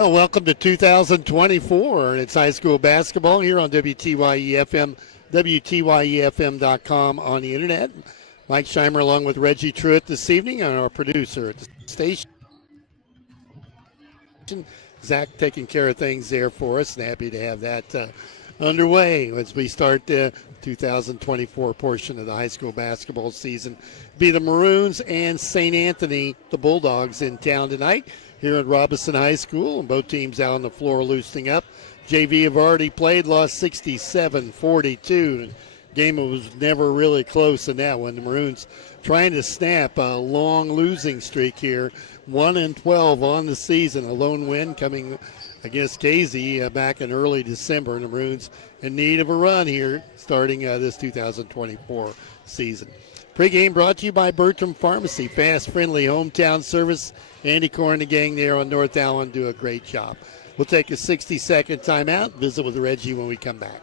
Well, welcome to 2024, and it's high school basketball here on WTYE FM, WTYEFM.com on the internet. Mike Scheimer along with Reggie Truitt this evening, and our producer at the station, Zach, taking care of things there for us, and happy to have that underway as we start the 2024 portion of the high school basketball season. Be the Maroons and St. Anthony, the Bulldogs, in town tonight here at Robinson High School, and both teams out on the floor loosening up. JV have already played, lost 67-42. Game was never really close in that one. The Maroons trying to snap a long losing streak here, 1-12 on the season. A lone win coming against Casey back in early December. And the Maroons in need of a run here starting this 2024 season. Pre-game brought to you by Bertram Pharmacy, fast, friendly hometown service. Andy Core and the gang there on North Allen do a great job. We'll take a 60-second timeout, visit with Reggie when we come back.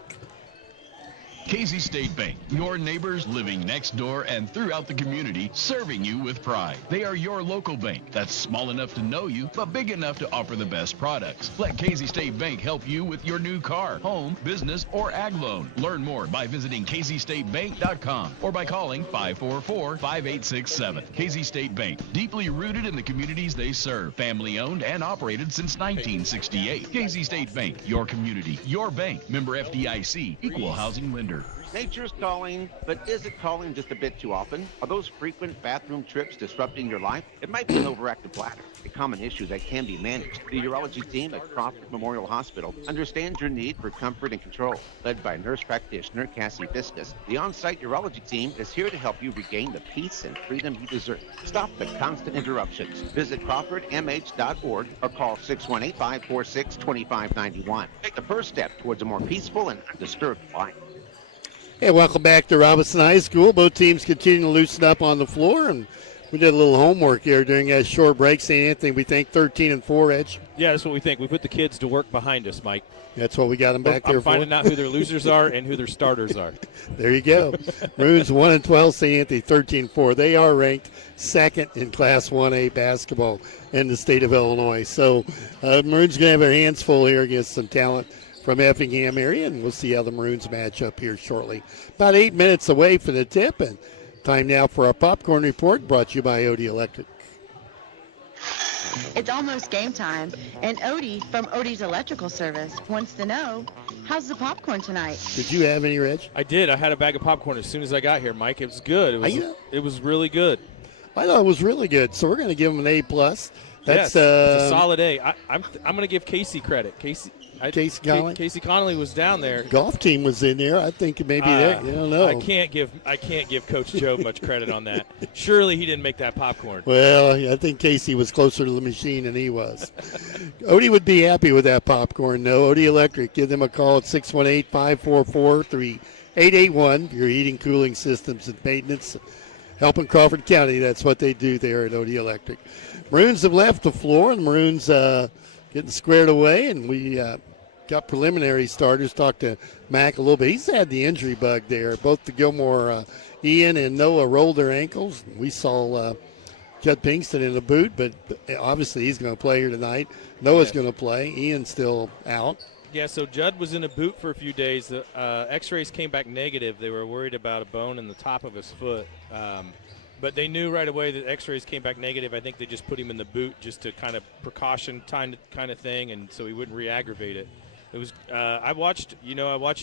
Casey State Bank, your neighbors living next door and throughout the community, serving you with pride. They are your local bank that's small enough to know you, but big enough to offer the best products. Let Casey State Bank help you with your new car, home, business, or ag loan. Learn more by visiting CaseyStateBank.com or by calling 544-5867. Casey State Bank, deeply rooted in the communities they serve. Family owned and operated since 1968. Casey State Bank, your community, your bank. Member FDIC, equal housing lender. Nature's calling, but is it calling just a bit too often? Are those frequent bathroom trips disrupting your life? It might be an overactive bladder, a common issue that can be managed. The urology team at Crawford Memorial Hospital understands your need for comfort and control. Led by nurse practitioner Cassie Viscus, the on-site urology team is here to help you regain the peace and freedom you deserve. Stop the constant interruptions. Visit CrawfordMH.org or call 618-546-2591. Take the first step towards a more peaceful and undisturbed life. Hey, welcome back to Robinson High School. Both teams continue to loosen up on the floor, and we did a little homework here during that short break. St. Anthony, we think 13-4, Edge. Yeah, that's what we think. We put the kids to work behind us, Mike. That's what we got them back there for. I'm finding out who their losers are and who their starters are. There you go. Maroons 1-12, St. Anthony 13-4. They are ranked second in Class 1A basketball in the state of Illinois. So Maroons going to have their hands full here against some talent from Effingham area, and we'll see how the Maroons match up here shortly. About 8 minutes away from the tip, and time now for our popcorn report brought to you by Odie Electric. It's almost game time, and Odie from Odie's Electrical Service wants to know, how's the popcorn tonight? Did you have any, Reg? I did. I had a bag of popcorn as soon as I got here, Mike. It was good. It was really good. I thought it was really good, so we're going to give them an A+. That's it's a solid A. I'm going to give Casey credit. Casey Connolly was down there. Golf team was in there. I think maybe there. You don't know. I can't give Coach Joe much credit on that. Surely he didn't make that popcorn. Well, I think Casey was closer to the machine than he was. Odie would be happy with that popcorn, though. Odie Electric. Give them a call at 618-544-3881. Your heating, cooling systems, and maintenance. Helping Crawford County. That's what they do there at Odie Electric. Maroons have left the floor, and Maroons getting squared away, and we got preliminary starters. Talked to Mac a little bit. He's had the injury bug there. Both the Gilmore, Ian and Noah rolled their ankles. We saw Judd Pinkston in the boot, but obviously he's going to play here tonight. Noah's going to play. Ian's still out. Yeah, so Judd was in a boot for a few days. The X-rays came back negative. They were worried about a bone in the top of his foot. But they knew right away that X-rays came back negative. I think they just put him in the boot just to kind of precaution kind of thing, and so he wouldn't re-aggravate it. It was I watched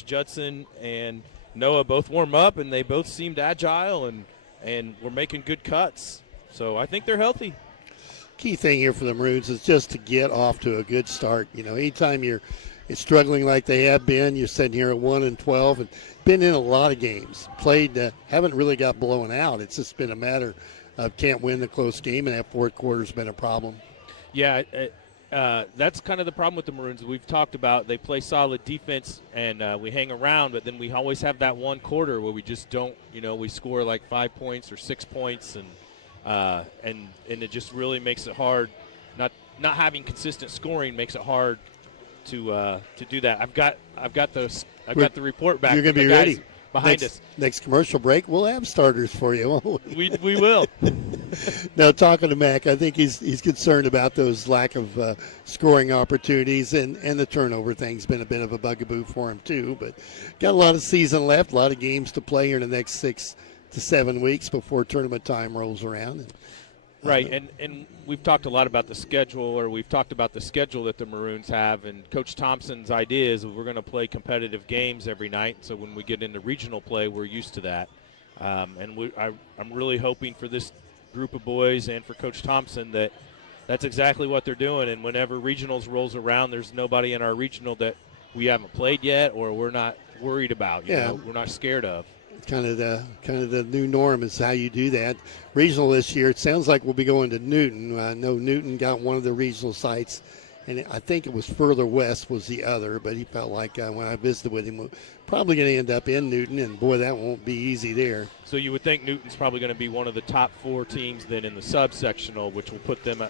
Judson and Noah both warm up, and they both seemed agile and were making good cuts. So I think they're healthy. Key thing here for the Maroons is just to get off to a good start. You know, anytime you're struggling like they have been, you're sitting here at 1-12 and been in a lot of games, played, haven't really got blown out. It's just been a matter of can't win the close game, and that fourth quarter's been a problem. Yeah, that's kind of the problem with the Maroons. We've talked about they play solid defense and we hang around, but then we always have that one quarter where we just don't, we score like 5 points or 6 points, and it just really makes it hard. Not having consistent scoring makes it hard to do that. I've got the report back. You're going to be ready behind us. Next commercial break, we'll have starters for you, won't we? We will. No, talking to Mac, I think he's concerned about those lack of scoring opportunities, and the turnover thing's been a bit of a bugaboo for him too. But got a lot of season left, a lot of games to play here in the next 6 to 7 weeks before tournament time rolls around. And, right, and we've talked a lot about the schedule, or we've talked about the schedule that the Maroons have, and Coach Thompson's idea is we're going to play competitive games every night, so when we get into regional play, we're used to that. And I'm really hoping for this group of boys and for Coach Thompson that that's exactly what they're doing, and whenever regionals rolls around, there's nobody in our regional that we haven't played yet or we're not worried about, you know, we're not scared of. Kind of the new norm is how you do that. Regional this year, it sounds like we'll be going to Newton. I know Newton got one of the regional sites, and I think it was further west was the other, but he felt like when I visited with him, we're probably going to end up in Newton, and boy, that won't be easy there. So you would think Newton's probably going to be one of the top 4 teams then in the subsectional, which will put them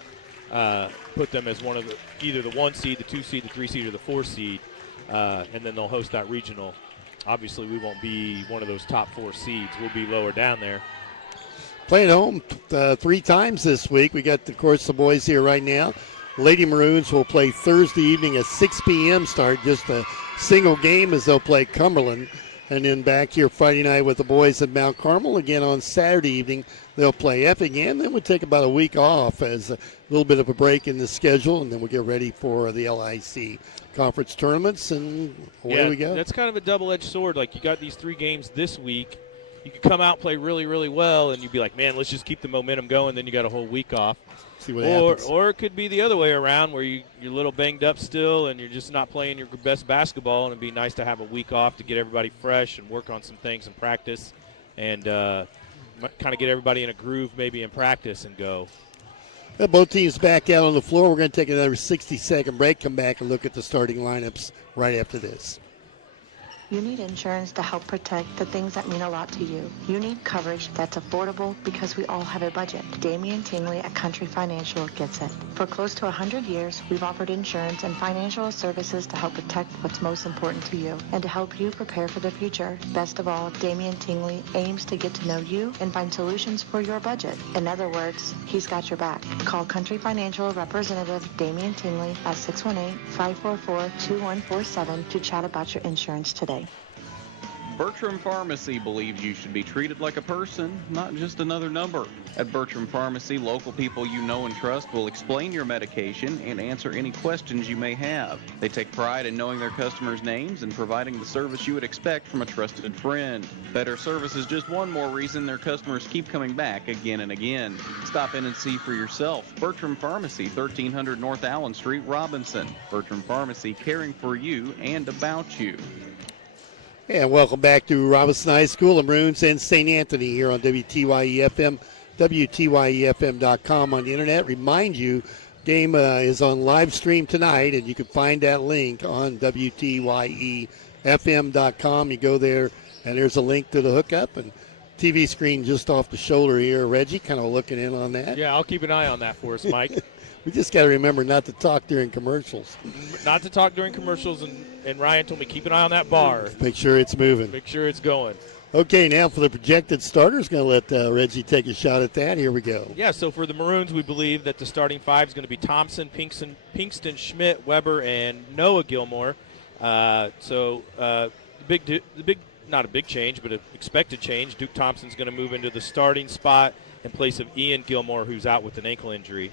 as one of either the 1 seed, the 2 seed, the 3 seed, or the 4 seed, and then they'll host that regional. Obviously, we won't be one of those top 4 seeds. We'll be lower down there. Playing home 3 times this week. We got, of course, the boys here right now. Lady Maroons will play Thursday evening at 6 p.m. start, just a single game as they'll play Cumberland. And then back here Friday night with the boys at Mount Carmel. Again on Saturday evening, they'll play Effingham. Then we'll take about a week off as a little bit of a break in the schedule, and then we'll get ready for the LIC conference tournaments, and away we go. That's kind of a double-edged sword. Like, you got these 3 games this week. You could come out, play really, really well, and you'd be like, man, let's just keep the momentum going. Then you got a whole week off. See what happens. Or it could be the other way around where you're a little banged up still and you're just not playing your best basketball, and it'd be nice to have a week off to get everybody fresh and work on some things in practice and kind of get everybody in a groove maybe in practice and go. Well, both teams back out on the floor. We're going to take another 60-second break, come back and look at the starting lineups right after this. You need insurance to help protect the things that mean a lot to you. You need coverage that's affordable because we all have a budget. Damian Tingley at Country Financial gets it. For close to 100 years, we've offered insurance and financial services to help protect what's most important to you and to help you prepare for the future. Best of all, Damian Tingley aims to get to know you and find solutions for your budget. In other words, he's got your back. Call Country Financial representative Damian Tingley at 618-544-2147 to chat about your insurance today. Bertram Pharmacy believes you should be treated like a person, not just another number. At Bertram Pharmacy, local people you know and trust will explain your medication and answer any questions you may have. They take pride in knowing their customers' names and providing the service you would expect from a trusted friend. Better service is just one more reason their customers keep coming back again and again. Stop in and see for yourself. Bertram Pharmacy, 1300 North Allen Street, Robinson. Bertram Pharmacy, caring for you and about you. And welcome back to Robinson High School, the Maroons and St. Anthony here on WTYE FM, WTYEFM.com on the internet. Remind you, game is on live stream tonight, and you can find that link on WTYEFM.com. You go there, and there's a link to the hookup, and TV screen just off the shoulder here. Reggie, kind of looking in on that. Yeah, I'll keep an eye on that for us, Mike. We just got to remember not to talk during commercials. Not to talk during commercials, and Ryan told me keep an eye on that bar. Make sure it's moving. Make sure it's going. Okay, now for the projected starters, going to let Reggie take a shot at that. Here we go. Yeah, so for the Maroons, we believe that the starting 5 is going to be Thompson, Pinkston, Schmidt, Weber, and Noah Gilmore. The big, not a big change, but an expected change. Duke Thompson's going to move into the starting spot in place of Ian Gilmore, who's out with an ankle injury.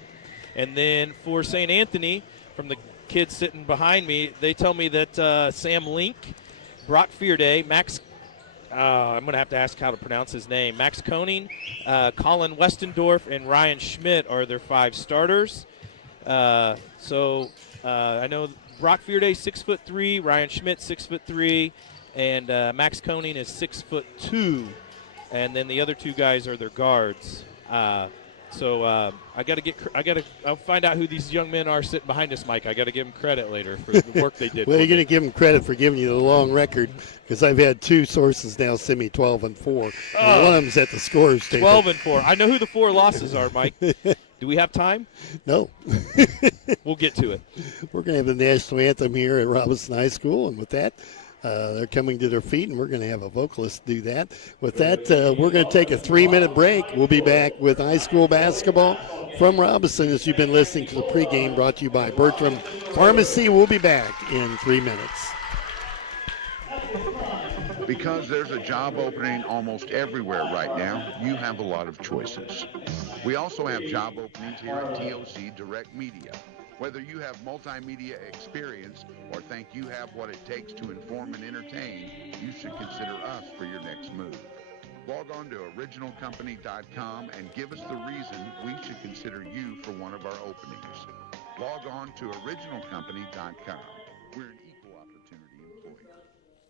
And then for St. Anthony, from the kids sitting behind me, they tell me that Sam Link, Brock Fearday, Max, I'm going to have to ask how to pronounce his name, Max Koning, Colin Westendorf, and Ryan Schmidt are their 5 starters. I know Brock Fearday 6'3", Ryan Schmidt 6'3", and Max Koning is 6'2", and then the other 2 guys are their guards. I'll find out who these young men are sitting behind us, Mike. I got to give them credit later for the work they did. Well, you're going to give them credit for giving you the long record, because I've had 2 sources now send me 12-4. And one of them's at the scorers table. 12-4. I know who the 4 losses are, Mike. Do we have time? No. We'll get to it. We're going to have the national anthem here at Robinson High School, and with that, They're coming to their feet, and we're going to have a vocalist do that. With that, we're going to take a 3-minute break. We'll be back with high school basketball from Robinson as you've been listening to the pregame brought to you by Bertram Pharmacy. We'll be back in 3 minutes. Because there's a job opening almost everywhere right now, you have a lot of choices. We also have job openings here at TOC Direct Media. Whether you have multimedia experience or think you have what it takes to inform and entertain, you should consider us for your next move. Log on to originalcompany.com and give us the reason we should consider you for one of our openings. Log on to originalcompany.com. We're an equal opportunity employer.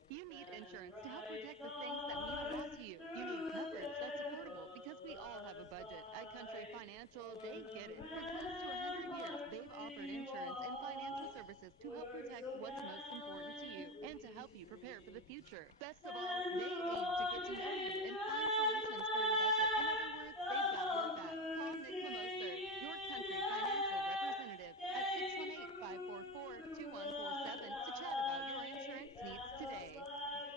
You need insurance to help protect the things that mean a lot to you. You need coverage that's affordable because we all have a budget. At Country Financial, they get it. For close to 100 years, they've offered insurance and financial services to help protect what's most important to you and to help you prepare for the future. Best of all, they aim to get to know you and find solutions for your budget. In other words, they've got your back. Call Nick Mimoser, your Country Financial representative, at 618-544-2147 to chat about your insurance needs today.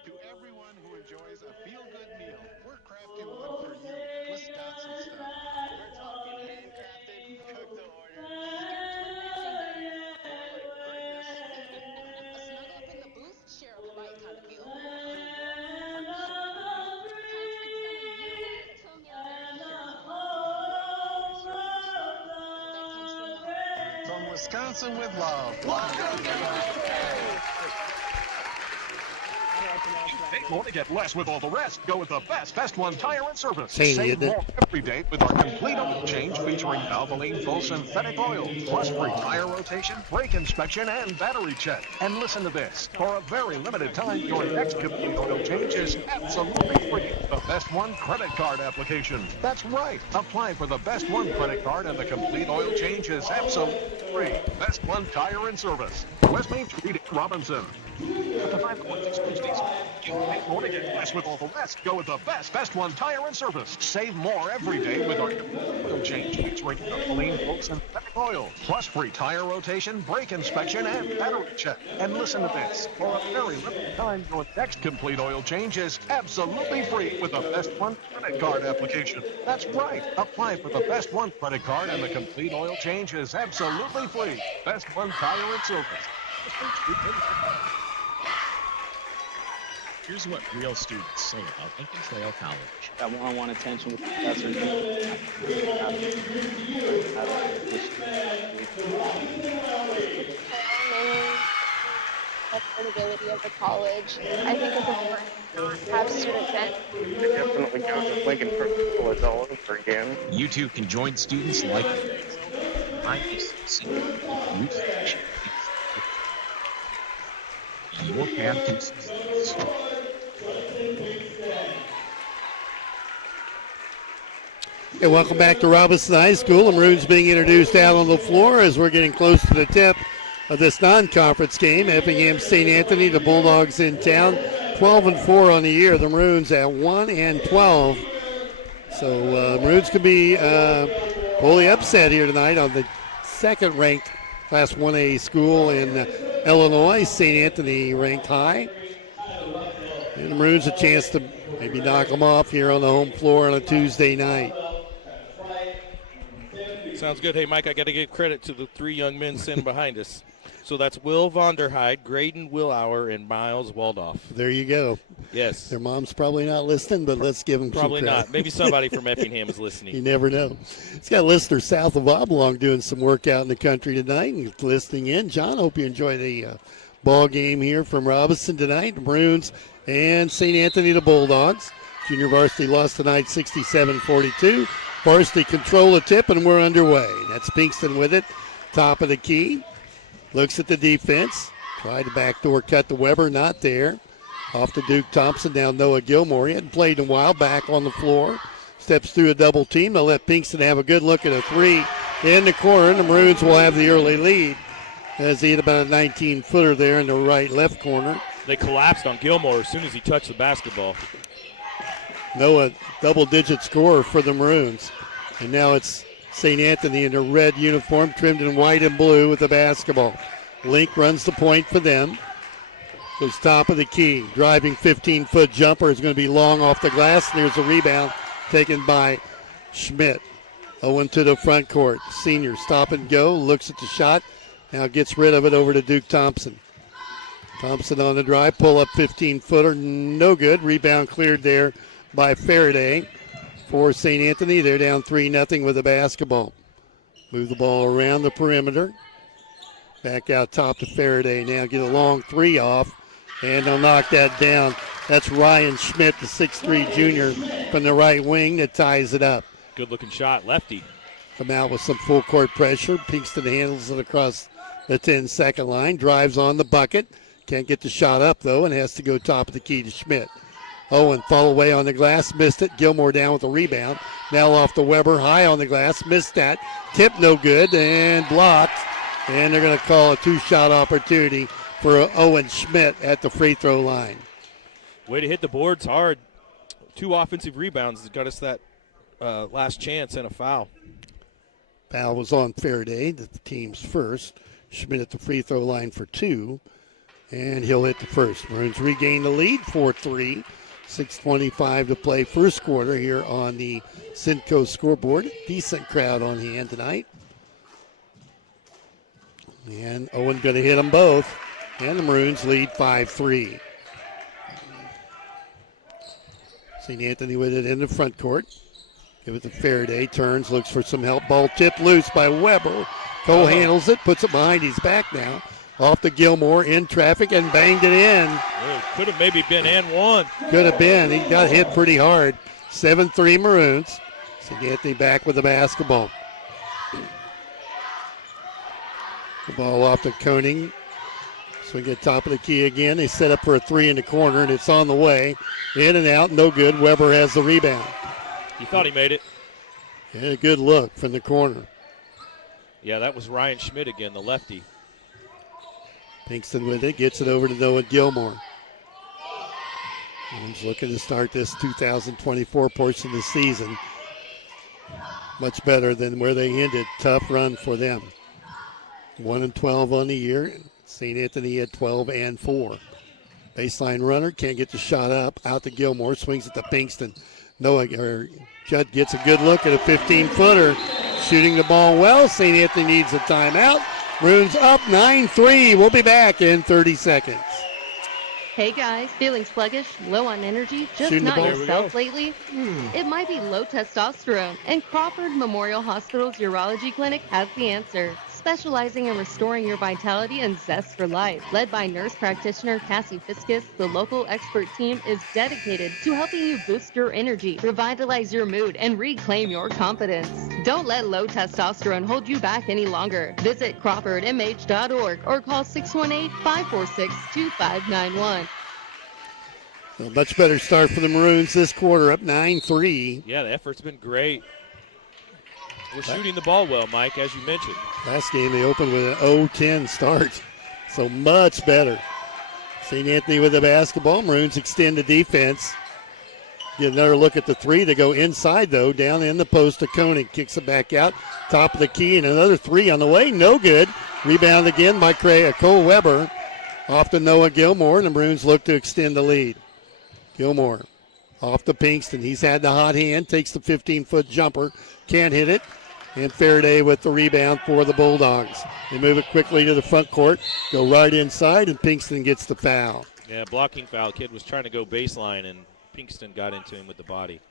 To everyone who enjoys a feel-good meal, we're crafting one for you, Wisconsin style. We're talking handcrafted, cook to order, skirt to matching diet. A snuggle up in the booth, share a right kind of feel. From Wisconsin with love. Welcome to Pay more to get less with all the rest. Go with the best One Tire and Service. Same, Save isn't it? more every day with our complete oil change featuring Valvoline full synthetic oil, plus free tire rotation, brake inspection, and battery check. And listen to this. For a very limited time, your next complete oil change is absolutely free. The Best One credit card application. That's right. Apply for the Best One credit card and the complete oil change is absolutely free. Best One Tire and Service. West Main Street, Robinson. Up to 5 points excludes diesel. You pay more to get less with all the rest. Go with the Best One Tire and Service. Save more every day with our oil change featuring Valvoline full synthetic oil, plus free tire rotation, brake inspection, and battery check. And listen to this. For a very limited time, your next complete oil change is absolutely free with the Best One credit card application. That's right. Apply for the Best One credit card and the complete oil change is absolutely free. Best One Tire and Service. Here's what real students say about Lincoln Trail College. That one-on-one attention with the professor. Affordability of the college. I think it's important to have student debt. Definitely go to Lincoln Trail as all over again. You too can join students like your path to success. And welcome back to Robinson High School. The Maroons being introduced out on the floor as we're getting close to the tip of this non-conference game. Effingham St. Anthony, the Bulldogs in town, 12-4 on the year. The Maroons at 1-12. So Maroons could be fully upset here tonight on the second-ranked Class 1A school in Illinois. St. Anthony ranked high. And the Maroons a chance to maybe knock them off here on the home floor on a Tuesday night. Sounds good. Hey, Mike, I got to give credit to the three young men sitting behind us. So that's Will Vonderheide, Graydon Willauer, and Miles Waldorf. There you go. Yes. Their mom's probably not listening, but let's give them Probably some credit. not. Maybe somebody from Effingham is listening. You never know. It's got listeners south of Oblong doing some work out in the country tonight and listening in. John, hope you enjoy the ball game here from Robinson tonight. The Maroons and St. Anthony, the Bulldogs. Junior Varsity lost tonight 67-42. Varsity control the tip, and we're underway. That's Pinkston with it. Top of the key. Looks at the defense. Tried to backdoor cut to Weber. Not there. Off to Duke Thompson. Now Noah Gilmore. He hadn't played in a while. Back on the floor. Steps through a double team. They'll let Pinkston have a good look at a three in the corner. The Maroons will have the early lead as he hit about a 19-footer there in the right-left corner. They collapsed on Gilmore as soon as he touched the basketball. Noah, double-digit scorer for the Maroons. And now it's St. Anthony in a red uniform, trimmed in white and blue with the basketball. Link runs the point for them. Goes top of the key. Driving 15-foot jumper is going to be long off the glass. There's a rebound taken by Schmidt. Owen to the front court. Senior stop and go. Looks at the shot. Now gets rid of it over to Duke Thompson. Thompson on the drive. Pull up 15-footer. No good. Rebound cleared there by Faraday for St. Anthony. They're down 3-0 with the basketball. Move the ball around the perimeter. Back out top to Faraday. Now get a long three off. And they'll knock that down. That's Ryan Schmidt, the 6'3 junior from the right wing that ties it up. Good looking shot, lefty. Come out with some full court pressure. Pinkston handles it across the 10-second line. Drives on the bucket. Can't get the shot up, though, and has to go top of the key to Schmidt. Owen fall away on the glass, missed it. Gilmore down with the rebound. Now off to Weber, high on the glass, missed that. Tip no good, and blocked. And they're going to call a two-shot opportunity for Owen Schmidt at the free throw line. Way to hit the boards hard. 2 offensive rebounds that got us that last chance and a foul. Foul was on Faraday, the team's first. Schmidt at the free throw line for 2, and he'll hit the first. Maroons regain the lead, 4-3. 6:25 to play first quarter here on the Cinco scoreboard. Decent crowd on hand tonight. And Owen going to hit them both. And the Maroons lead 5-3. St. Anthony with it in the front court. Give it to Faraday. Turns, looks for some help. Ball tipped loose by Weber. Cole handles it, puts it behind his back now. Off to Gilmore, in traffic, and banged it in. Could have maybe been and one. Could have been. He got hit pretty hard. 7-3 Maroons. St. Anthony back with the basketball. The ball off to Koenig. Swing at top of the key again. They set up for a 3 in the corner, and it's on the way. In and out, no good. Weber has the rebound. He thought he made it. And a good look from the corner. Yeah, that was Ryan Schmidt again, the lefty. Pinkston with it, gets it over to Noah Gilmore. He's looking to start this 2024 portion of the season much better than where they ended. Tough run for them. 1-12 on the year. St. Anthony at 12-4. Baseline runner, can't get the shot up. Out to Gilmore, swings it to Pinkston. Judd gets a good look at a 15-footer. Shooting the ball well. St. Anthony needs a timeout. Maroons up 9-3. We'll be back in 30 seconds. Hey guys, feeling sluggish, low on energy, just Shooting the not ball. yourself lately? It might be low testosterone, and Crawford Memorial Hospital's Urology Clinic has the answer. Specializing in restoring your vitality and zest for life. Led by nurse practitioner Cassie Fiskus, the local expert team is dedicated to helping you boost your energy, revitalize your mood, and reclaim your confidence. Don't let low testosterone hold you back any longer. Visit crawfordmh.org or call 618-546-2591. A much better start for the Maroons this quarter, up 9-3. Yeah, the effort's been great. We're shooting the ball well, Mike, as you mentioned. Last game they opened with an 0-10 start, so much better. St. Anthony with the basketball. Maroons extend the defense. Get another look at the 3. They go inside, though, down in the post to Koenig. Kicks it back out, top of the key, and another 3 on the way. No good. Rebound again by Cole Weber. Off to Noah Gilmore, and the Maroons look to extend the lead. Gilmore off to Pinkston. He's had the hot hand, takes the 15-foot jumper, can't hit it. And Faraday with the rebound for the Bulldogs. They move it quickly to the front court, go right inside, and Pinkston gets the foul. Yeah, blocking foul. Kid was trying to go baseline, and Pinkston got into him with the body.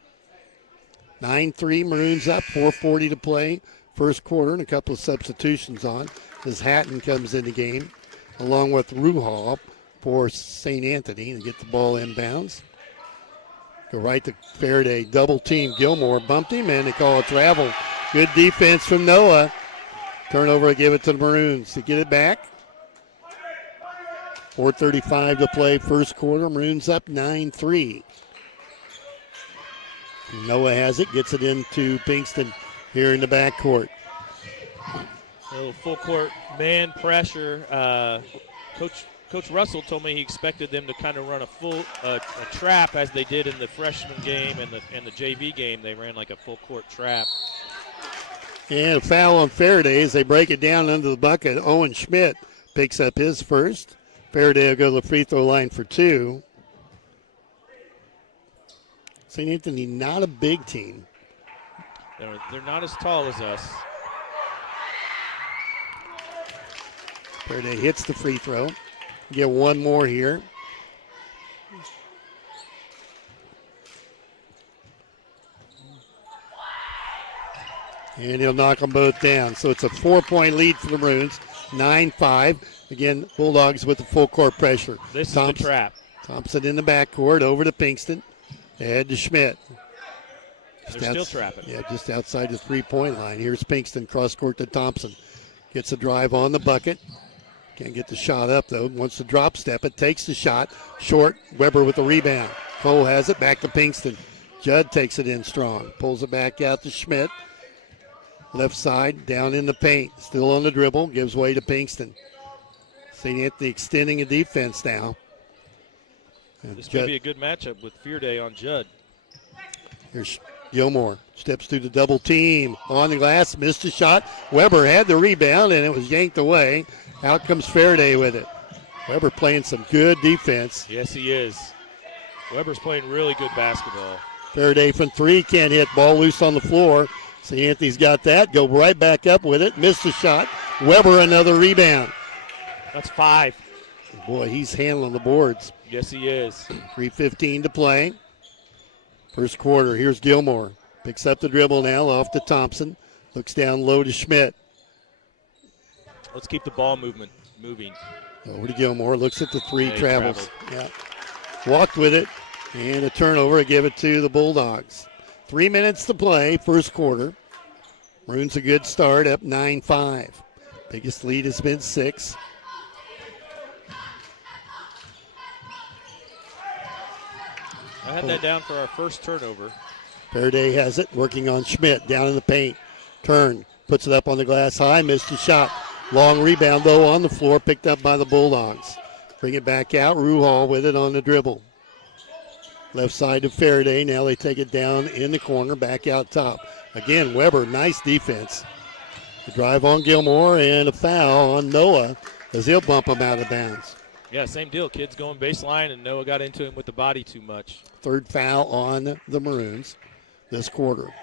9-3, Maroons up, 4:40 to play. First quarter, and a couple of substitutions on as Hatton comes in the game, along with Ruhal for St. Anthony to get the ball inbounds. Go right to Faraday, double team. Gilmore bumped him, and they call a travel. Good defense from Noah. Turnover, give it to the Maroons to get it back. 4:35 to play first quarter. Maroons up 9-3. Noah has it, gets it into Pinkston here in the backcourt. A little full court man pressure. Coach Russell told me he expected them to kind of run a trap as they did in the freshman game and the JV game. They ran like a full court trap. And a foul on Faraday as they break it down under the bucket. Owen Schmidt picks up his first. Faraday will go to the free throw line for 2. St. Anthony, not a big team. They're not as tall as us. Faraday hits the free throw. Get one more here. And he'll knock them both down. So it's a 4-point lead for the Maroons. 9-5. Again, Bulldogs with the full court pressure. This is the trap. Thompson in the backcourt, over to Pinkston. Ahead to Schmidt. They're still trapping. Yeah, just outside the 3-point line. Here's Pinkston, cross court to Thompson. Gets a drive on the bucket. Can't get the shot up, though. Wants to drop step it. Takes the shot. Short. Weber with the rebound. Cole has it. Back to Pinkston. Judd takes it in strong. Pulls it back out to Schmidt. Left side. Down in the paint. Still on the dribble. Gives way to Pinkston. St. Anthony extending a defense now. And This may be a good matchup with Fearday on Judd. Here's Gilmore. Steps through the double team. On the glass. Missed a shot. Weber had the rebound, and it was yanked away. Out comes Faraday with it. Weber playing some good defense. Yes, he is. Weber's playing really good basketball. Faraday from 3. Can't hit. Ball loose on the floor. St. Anthony's got that. Go right back up with it. Missed a shot. Weber another rebound. That's 5. Boy, he's handling the boards. Yes, he is. 3:15 to play. First quarter. Here's Gilmore. Picks up the dribble now off to Thompson. Looks down low to Schmidt. Let's keep the ball moving. Over to Gilmore. Looks at the 3. Travels. Yeah. Walked with it. And a turnover. Give it to the Bulldogs. 3 minutes to play. First quarter. Maroons a good start. Up 9-5. Biggest lead has been 6. I had that down for our first turnover. Faraday has it, working on Schmidt, down in the paint. Turn, puts it up on the glass high, missed a shot. Long rebound, though, on the floor, picked up by the Bulldogs. Bring it back out, Ruhal with it on the dribble. Left side to Faraday, now they take it down in the corner, back out top. Again, Weber, nice defense. The drive on Gilmore, and a foul on Noah as he'll bump him out of bounds. Yeah, same deal. Kid's going baseline, and Noah got into him with the body too much. Third foul on the Maroons this quarter.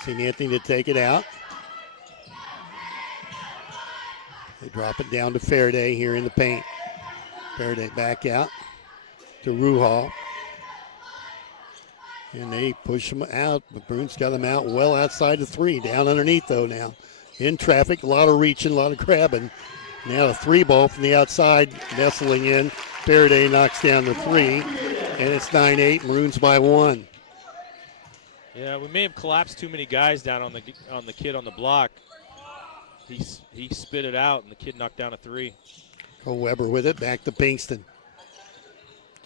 St. Anthony to take it out. They drop it down to Faraday here in the paint. Faraday back out to Ruhal. And they push him out. The Maroons got him out well outside the 3. Down underneath, though, now. In traffic, a lot of reaching, a lot of grabbing. Now a 3 ball from the outside, nestling in. Faraday knocks down the 3, and it's 9-8. Maroons by 1. Yeah, we may have collapsed too many guys down on the kid on the block. He spit it out, and the kid knocked down a 3. Cole Weber with it, back to Pinkston.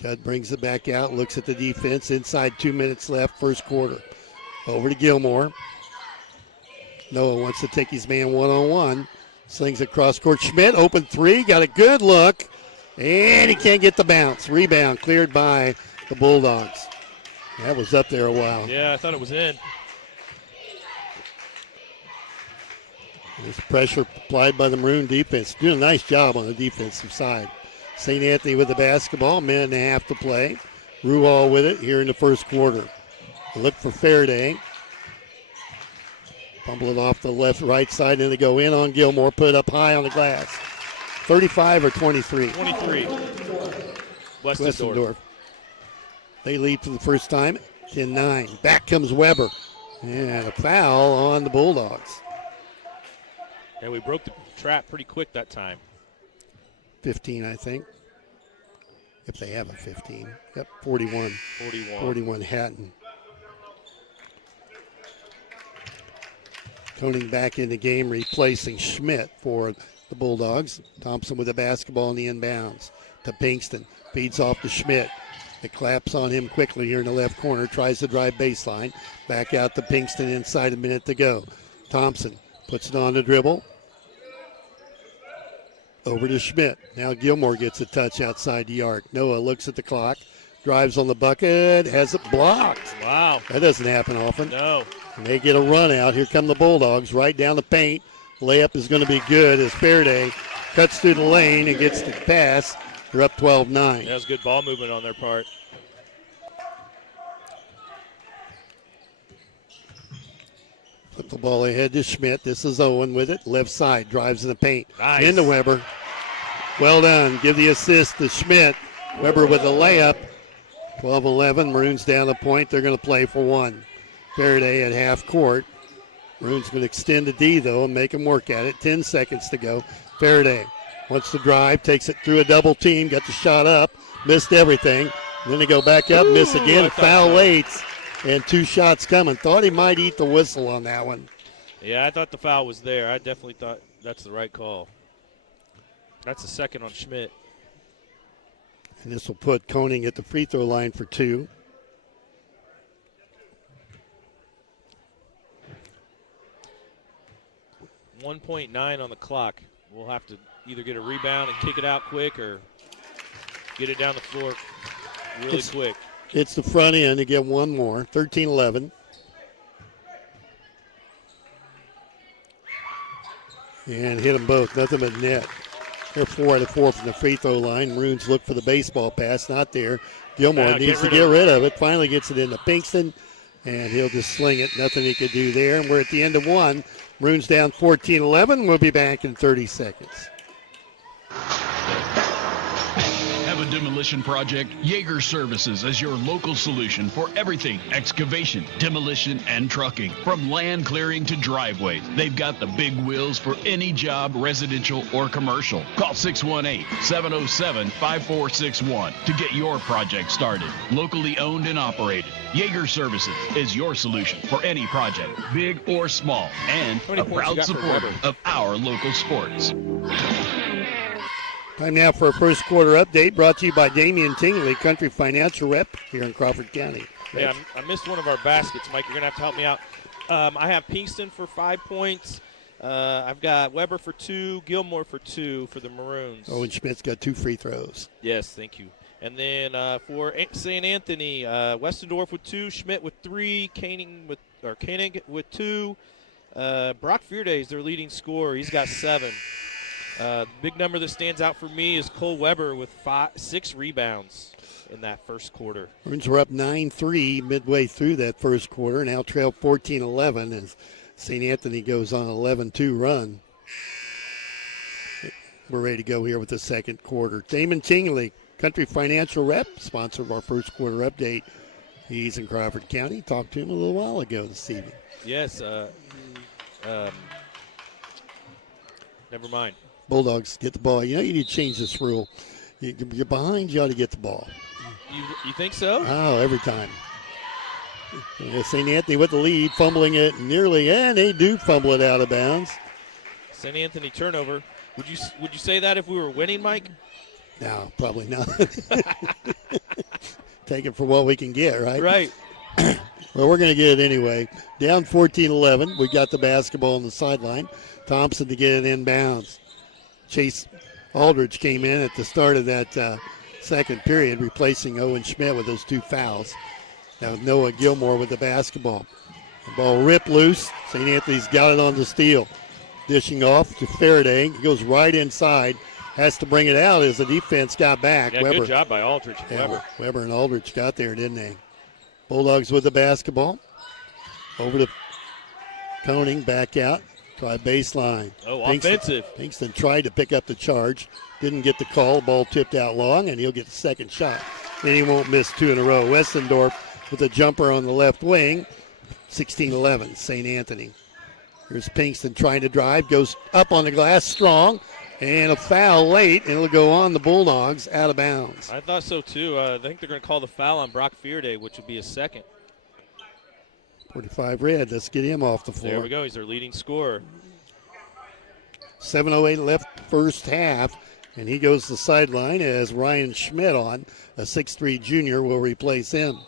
Judd brings it back out, looks at the defense. Inside 2 minutes left, first quarter. Over to Gilmore. Noah wants to take his man one-on-one. Slings it cross court. Schmidt, open 3, got a good look, and he can't get the bounce. Rebound cleared by the Bulldogs. That was up there a while. Yeah, I thought it was in. There's pressure applied by the Maroon defense. Doing a nice job on the defensive side. St. Anthony with the basketball, minute and a half to play. Ruhal with it here in the first quarter. A look for Faraday. Fumble it off the right side, and they go in on Gilmore, put it up high on the glass. 35 or 23? 23. Westendorf. They lead for the first time, 10-9. Back comes Weber. And a foul on the Bulldogs. And we broke the trap pretty quick that time. 15, I think. If they have a 15. Yep, 41. 41 Hatton. Toning back in the game, replacing Schmidt for the Bulldogs. Thompson with the basketball in the inbounds to Pinkston. Feeds off to Schmidt. It claps on him quickly here in the left corner. Tries to drive baseline. Back out to Pinkston inside a minute to go. Thompson puts it on the dribble. Over to Schmidt. Now Gilmore gets a touch outside the arc. Noah looks at the clock. Drives on the bucket. Has it blocked. Wow. That doesn't happen often. No. And they get a run out. Here come the Bulldogs right down the paint. Layup is going to be good as Faraday cuts through the lane and gets the pass. They're up 12-9. That was good ball movement on their part. Put the ball ahead to Schmidt. This is Owen with it. Left side, drives in the paint. Nice. Into Weber. Well done. Give the assist to Schmidt. Weber with the layup. 12-11. Maroons down the point. They're going to play for one. Faraday at half court. Maroons going to extend the D, though, and make them work at it. 10 seconds to go. Faraday wants to drive, takes it through a double team, got the shot up, missed everything. Then they go back up, miss again, foul late, and 2 shots coming. Thought he might eat the whistle on that one. Yeah, I thought the foul was there. I definitely thought that's the right call. That's the second on Schmidt. And this will put Koenig at the free throw line for 2. .9 on the clock. We'll have to either get a rebound and kick it out quick or get it down the floor really quick. It's the front end to get one more. 13-11. And hit them both. Nothing but net. They're 4 out of 4 from the free throw line. Maroons look for the baseball pass. Not there. Gilmore needs to get rid of it. Finally gets it into Pinkston. And he'll just sling it. Nothing he could do there. And we're at the end of one. Maroons down 14-11. We'll be back in 30 seconds. Have a demolition project? Yeager Services is your local solution for everything excavation, demolition, and trucking. From land clearing to driveways, they've got the big wheels for any job, residential or commercial. Call 618-707-5461 to get your project started. Locally owned and operated, Yeager Services is your solution for any project, big or small, and a proud supporter of our local sports. Time now for a first quarter update brought to you by Damian Tingley, Country Financial Rep here in Crawford County. Yeah, I missed one of our baskets, Mike. You're going to have to help me out. I have Pinkston for 5 points. I've got Weber for 2, Gilmore for 2 for the Maroons. Owen Schmidt's got 2 free throws. Yes, thank you. And then for St. Anthony, Westendorf with 2, Schmidt with 3, Koenig with 2. Brock Fearday is their leading scorer. He's got 7. The big number that stands out for me is Cole Weber with 6 rebounds in that first quarter. Maroons were up 9-3 midway through that first quarter. Now trail 14-11 as St. Anthony goes on an 11-2 run. We're ready to go here with the second quarter. Damon Tingley, Country Financial Rep, sponsor of our first quarter update. He's in Crawford County. Talked to him a little while ago this evening. Yes. Never mind. Bulldogs get the ball. You know, you need to change this rule. You're behind, you ought to get the ball. You think so? Oh, every time. St. Anthony with the lead, fumbling it nearly, and they do fumble it out of bounds. St. Anthony turnover. Would you say that if we were winning, Mike? No, probably not. Take it for what we can get, right? Right. Well, we're going to get it anyway. Down 14-11. We got the basketball on the sideline. Thompson to get it inbounds. Chase Aldridge came in at the start of that second period, replacing Owen Schmidt with those 2 fouls. Now Noah Gilmore with the basketball. The ball ripped loose. St. Anthony's got it on the steal. Dishing off to Faraday. He goes right inside. Has to bring it out as the defense got back. Yeah, Weber. good job by Aldridge. Yeah, Weber and Aldridge got there, didn't they? Bulldogs with the basketball. Over to Koenig, back out. Try baseline. Oh, offensive. Pinkston tried to pick up the charge. Didn't get the call. Ball tipped out long, and he'll get the second shot. And he won't miss 2 in a row. Westendorf with a jumper on the left wing. 16-11, St. Anthony. Here's Pinkston trying to drive. Goes up on the glass, strong. And a foul late, and it'll go on the Bulldogs out of bounds. I thought so, too. I think they're going to call the foul on Brock Fearday, which would be his second. 45 red. Let's get him off the floor. There we go. He's their leading scorer. 7:08 left first half, and he goes to the sideline as Ryan Schmidt on. A 6'3 junior will replace him.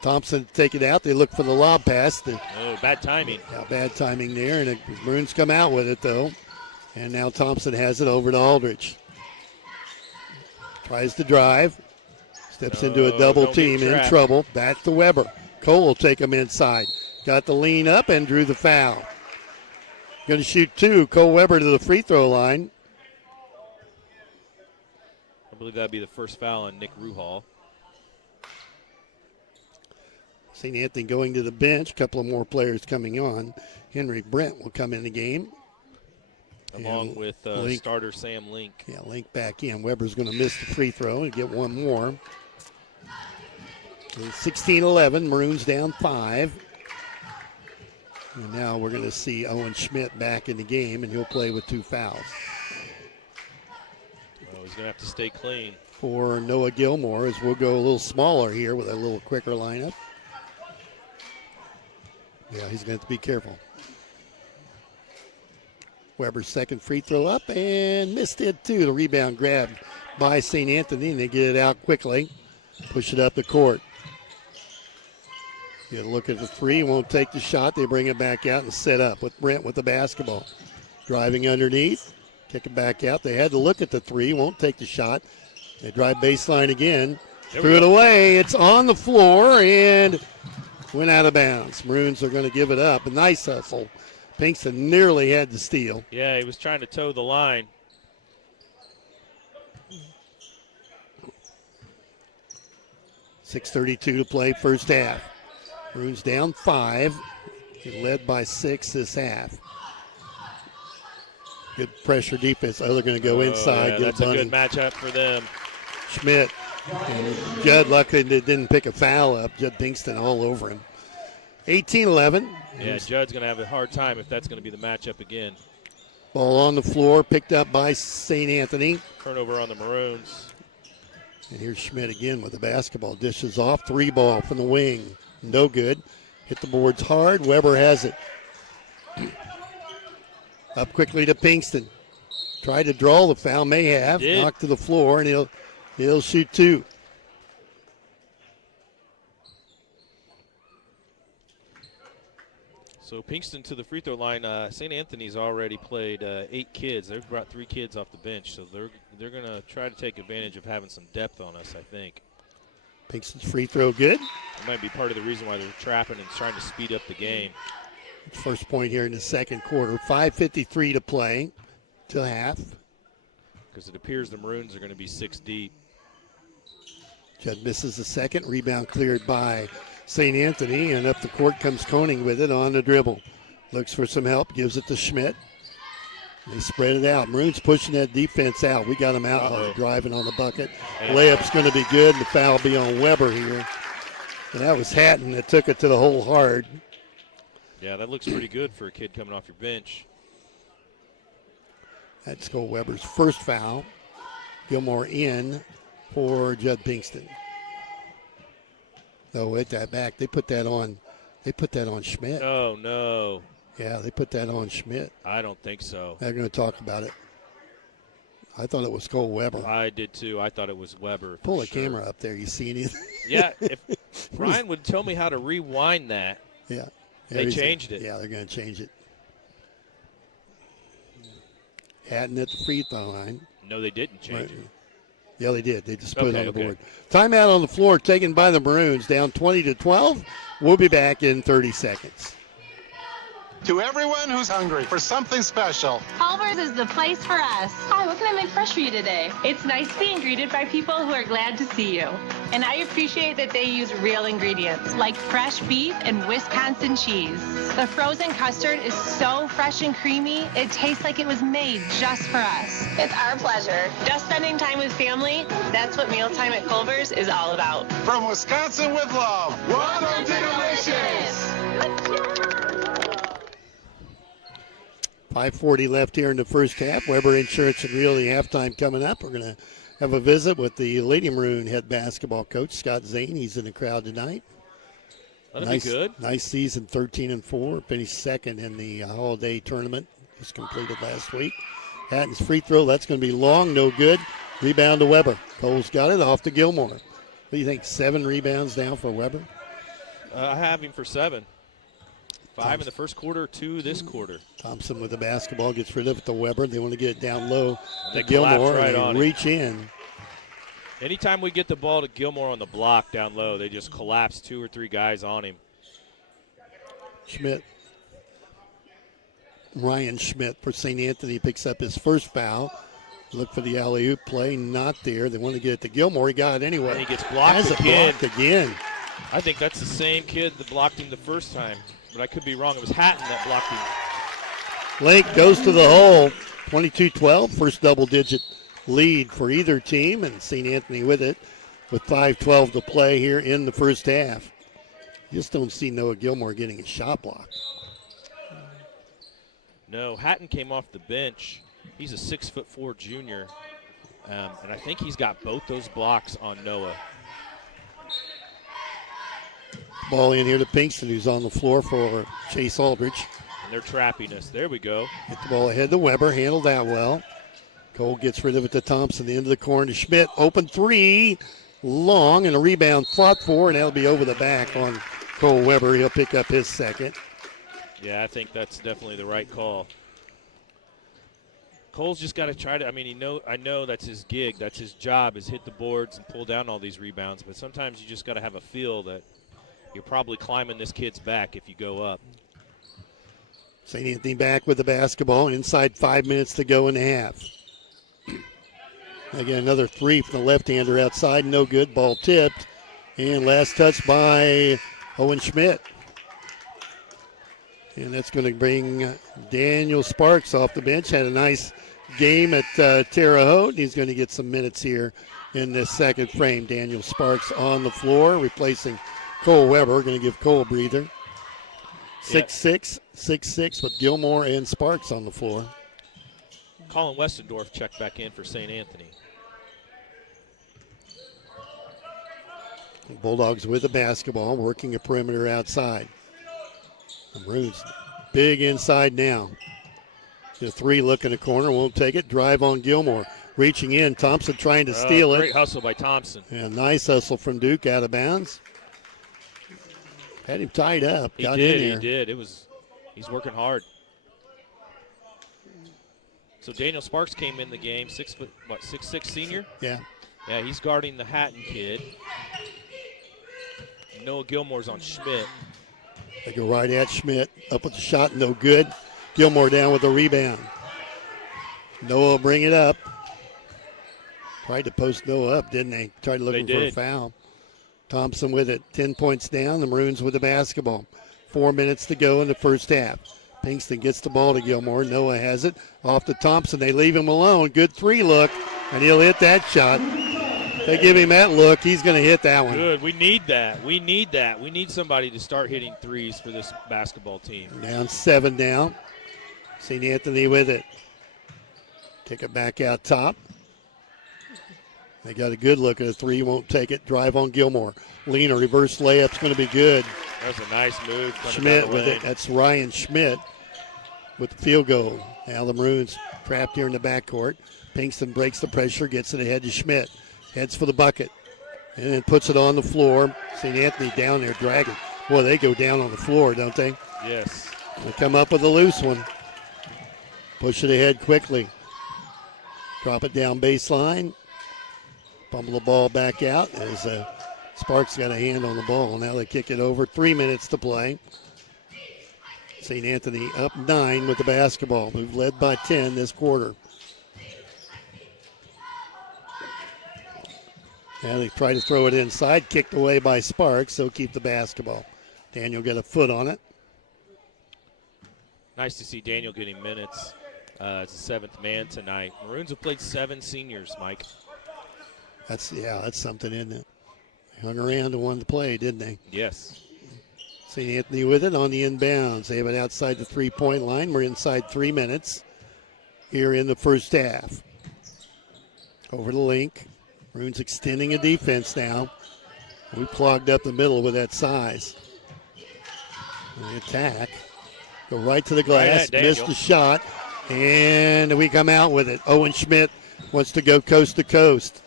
Thompson take it out. They look for the lob pass. Bad timing. Yeah, bad timing there, and the Maroons come out with it, though. And now Thompson has it over to Aldridge. Tries to drive. Steps into a double team, in trouble. Back to Weber. Cole will take him inside. Got the lean up and drew the foul. Going to shoot 2. Cole Weber to the free throw line. I believe that would be the first foul on Nick Ruhal. St. Anthony going to the bench. A couple of more players coming on. Henry Brent will come in the game. Along with starter Sam Link. Yeah, Link back in. Weber's going to miss the free throw and get one more. 16-11, Maroons down 5. And now we're going to see Owen Schmidt back in the game, and he'll play with 2 fouls. Oh, he's going to have to stay clean. For Noah Gilmore, as we'll go a little smaller here with a little quicker lineup. Yeah, he's going to have to be careful. Weber's second free throw up and missed it too. The rebound grabbed by St. Anthony, and they get it out quickly. Push it up the court. Get a look at the three, won't take the shot. They bring it back out and set up with Brent with the basketball. Driving underneath, kick it back out. They had to look at the three, won't take the shot. They drive baseline again. Threw it away. It's on the floor and went out of bounds. Maroons are going to give it up. A nice hustle. Pinkston nearly had the steal. Yeah, he was trying to toe the line. .632 to play first half. Maroons down 5. He led by 6 this half. Good pressure defense. Oh, they're going to go inside. Yeah, get that's a good matchup for them. Schmidt and Judd luckily didn't pick a foul up. Judd Pinkston all over him. 18-11. Yeah, Judd's going to have a hard time if that's going to be the matchup again. Ball on the floor, picked up by St. Anthony. Turnover on the Maroons. And here's Schmidt again with the basketball. Dishes off, 3 ball from the wing. No good. Hit the boards hard. Weber has it. Up quickly to Pinkston. Tried to draw the foul, may have. Knocked to the floor, and he'll shoot 2. So Pinkston to the free throw line. St. Anthony's already played 8 kids. They've brought 3 kids off the bench, so they're going to try to take advantage of having some depth on us, I think. Pinkston's free throw good. It might be part of the reason why they're trapping and trying to speed up the game. First point here in the second quarter. 5:53 to play till half. Because it appears the Maroons are going to be 6 deep. Judd misses the second. Rebound cleared by St. Anthony, and up the court comes Koenig with it on the dribble. Looks for some help, gives it to Schmidt. They spread it out. Maroons pushing that defense out. We got them out driving on the bucket. Layup's going to be good, and the foul will be on Weber here. And that was Hatton that took it to the hole hard. Yeah, that looks pretty good for a kid coming off your bench. That's Cole Weber's first foul. Gilmore in for Judd Pinkston. No, hit that back. They put that on Schmidt. Oh, no. Yeah, they put that on Schmidt. I don't think so. They're going to talk about it. I thought it was Cole Weber. I did too. I thought it was Weber. Pull the camera up there. You see anything? Yeah, if Ryan would tell me how to rewind that. Yeah. They changed it. Yeah, they're going to change it. Hatton at the free throw line. No, they didn't change it. Yeah, they did. They just put it on the board. Timeout on the floor taken by the Maroons, down 20-12. We'll be back in 30 seconds. To everyone who's hungry for something special, Culver's is the place for us. Hi, what can I make fresh for you today? It's nice being greeted by people who are glad to see you. And I appreciate that they use real ingredients, like fresh beef and Wisconsin cheese. The frozen custard is so fresh and creamy, it tastes like it was made just for us. It's our pleasure. Just spending time with family, that's what mealtime at Culver's is all about. From Wisconsin with love, welcome to Delicious! 5:40 left here in the first half. Weber Insurance and Realty halftime coming up. We're going to have a visit with the Lady Maroon head basketball coach, Scott Zane. He's in the crowd tonight. That'll be good. Nice season, 13-4. Finished second in the holiday tournament. Just completed last week. Hatton's free throw, that's going to be long, no good. Rebound to Weber. Cole's got it off to Gilmore. What do you think, 7 rebounds now for Weber? I have him for 7. 5 in the first quarter, 2 this quarter. Thompson with the basketball gets rid of it to Weber. They want to get it down low They to Gilmore. right and they reach in. Anytime we get the ball to Gilmore on the block down low, they just collapse 2 or 3 guys on him. Schmidt. Ryan Schmidt for St. Anthony picks up his first foul. Look for the alley-oop play, not there. They want to get it to Gilmore. He got it anyway. And he gets blocked Has again. it blocked again. I think that's the same kid that blocked him the first time, but I could be wrong. It was Hatton that blocked him. Lake goes to the hole. 22-12, first double-digit lead for either team, and St. Anthony with it with 5:12 to play here in the first half. You just don't see Noah Gilmore getting a shot block. No, Hatton came off the bench. He's a 6'4" junior, and I think he's got both those blocks on Noah. Ball in here to Pinkston, who's on the floor for Chase Aldrich. And they're trapping us. There we go. Get the ball ahead to Weber, handled that well. Cole gets rid of it to Thompson, the end of the corner to Schmidt. Open three, long, and a rebound fought for, and that'll be over the back on Cole Weber. He'll pick up his second. Yeah, I think that's definitely the right call. Cole's just got to try to, I know that's his gig, that's his job, is hit the boards and pull down all these rebounds, but sometimes you just got to have a feel that you're probably climbing this kid's back if you go up. St. Anthony back with the basketball, inside 5 minutes to go in the half. Again, another three from the left-hander outside, no good, ball tipped, and last touch by Owen Schmidt. And that's going to bring Daniel Sparks off the bench. Had a nice game at Terre Haute. He's going to get some minutes here in this second frame. Daniel Sparks on the floor, replacing Cole Weber. Going to give Cole a breather. 6'6", with Gilmore and Sparks on the floor. Colin Westendorf checked back in for St. Anthony. Bulldogs with the basketball, working a perimeter outside. The Maroons big inside now. The three look in the corner, won't take it. Drive on Gilmore. Reaching in, Thompson trying to steal it. Great hustle by Thompson. Yeah, nice hustle from Duke out of bounds. Had him tied up. He got did, in there. he did. He's working hard. So Daniel Sparks came in the game, 6'6" senior? Yeah. Yeah, he's guarding the Hatton kid. Noah Gilmore's on Schmidt. They go right at Schmidt. Up with the shot, no good. Gilmore down with the rebound. Noah will bring it up. Tried to post Noah up, didn't they? Tried looking for a foul. Thompson with it. 10 points down. The Maroons with the basketball. 4 minutes to go in the first half. Pinkston gets the ball to Gilmore. Noah has it. Off to Thompson. They leave him alone. Good three look, and he'll hit that shot. They give him that look. He's going to hit that one. Good. We need that. We need that. We need somebody to start hitting threes for this basketball team. Down 7 now. St. Anthony with it. Kick it back out top. They got a good look at a three. Won't take it. Drive on Gilmore. Leaner reverse layup's going to be good. That's a nice move. Schmidt with it. That's Ryan Schmidt with the field goal. Now the Maroons trapped here in the backcourt. Pinkston breaks the pressure, gets it ahead to Schmidt. Heads for the bucket. And then puts it on the floor. St. Anthony down there dragging. Boy, they go down on the floor, don't they? Yes. They come up with a loose one. Push it ahead quickly. Drop it down baseline. Fumble the ball back out as Sparks got a hand on the ball. Now they kick it over. 3 minutes to play. St. Anthony up 9 with the basketball. We've led by 10 this quarter. Now they try to throw it inside. Kicked away by Sparks. So keep the basketball. Daniel got a foot on it. Nice to see Daniel getting minutes as a seventh man tonight. Maroons have played 7 seniors, Mike. That's something, isn't it? They hung around and wanted to play, didn't they? Yes. St. Anthony with it on the inbounds. They have it outside the three-point line. We're inside 3 minutes here in the first half. Over the link. Maroons extending a defense now. We clogged up the middle with that size. The attack. Go right to the glass. Missed the shot. And we come out with it. Owen Schmidt wants to go coast to coast.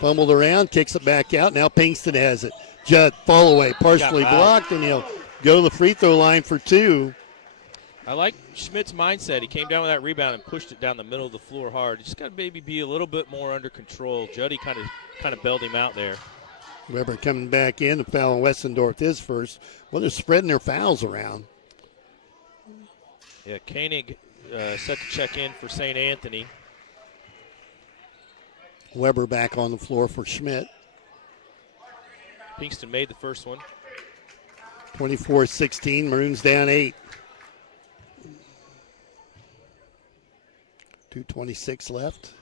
Fumbled around, kicks it back out. Now Pinkston has it. Judd, fall away, partially blocked, and he'll go to the free throw line for 2. I like Schmidt's mindset. He came down with that rebound and pushed it down the middle of the floor hard. You just got to maybe be a little bit more under control. Juddy kind of bailed him out there. Weber coming back in. The foul on Westendorf is first. Well, they're spreading their fouls around. Yeah, Koenig set to check in for St. Anthony. Weber back on the floor for Schmidt. Pinkston made the first one. 24-16, Maroons down 8. 2:26 left.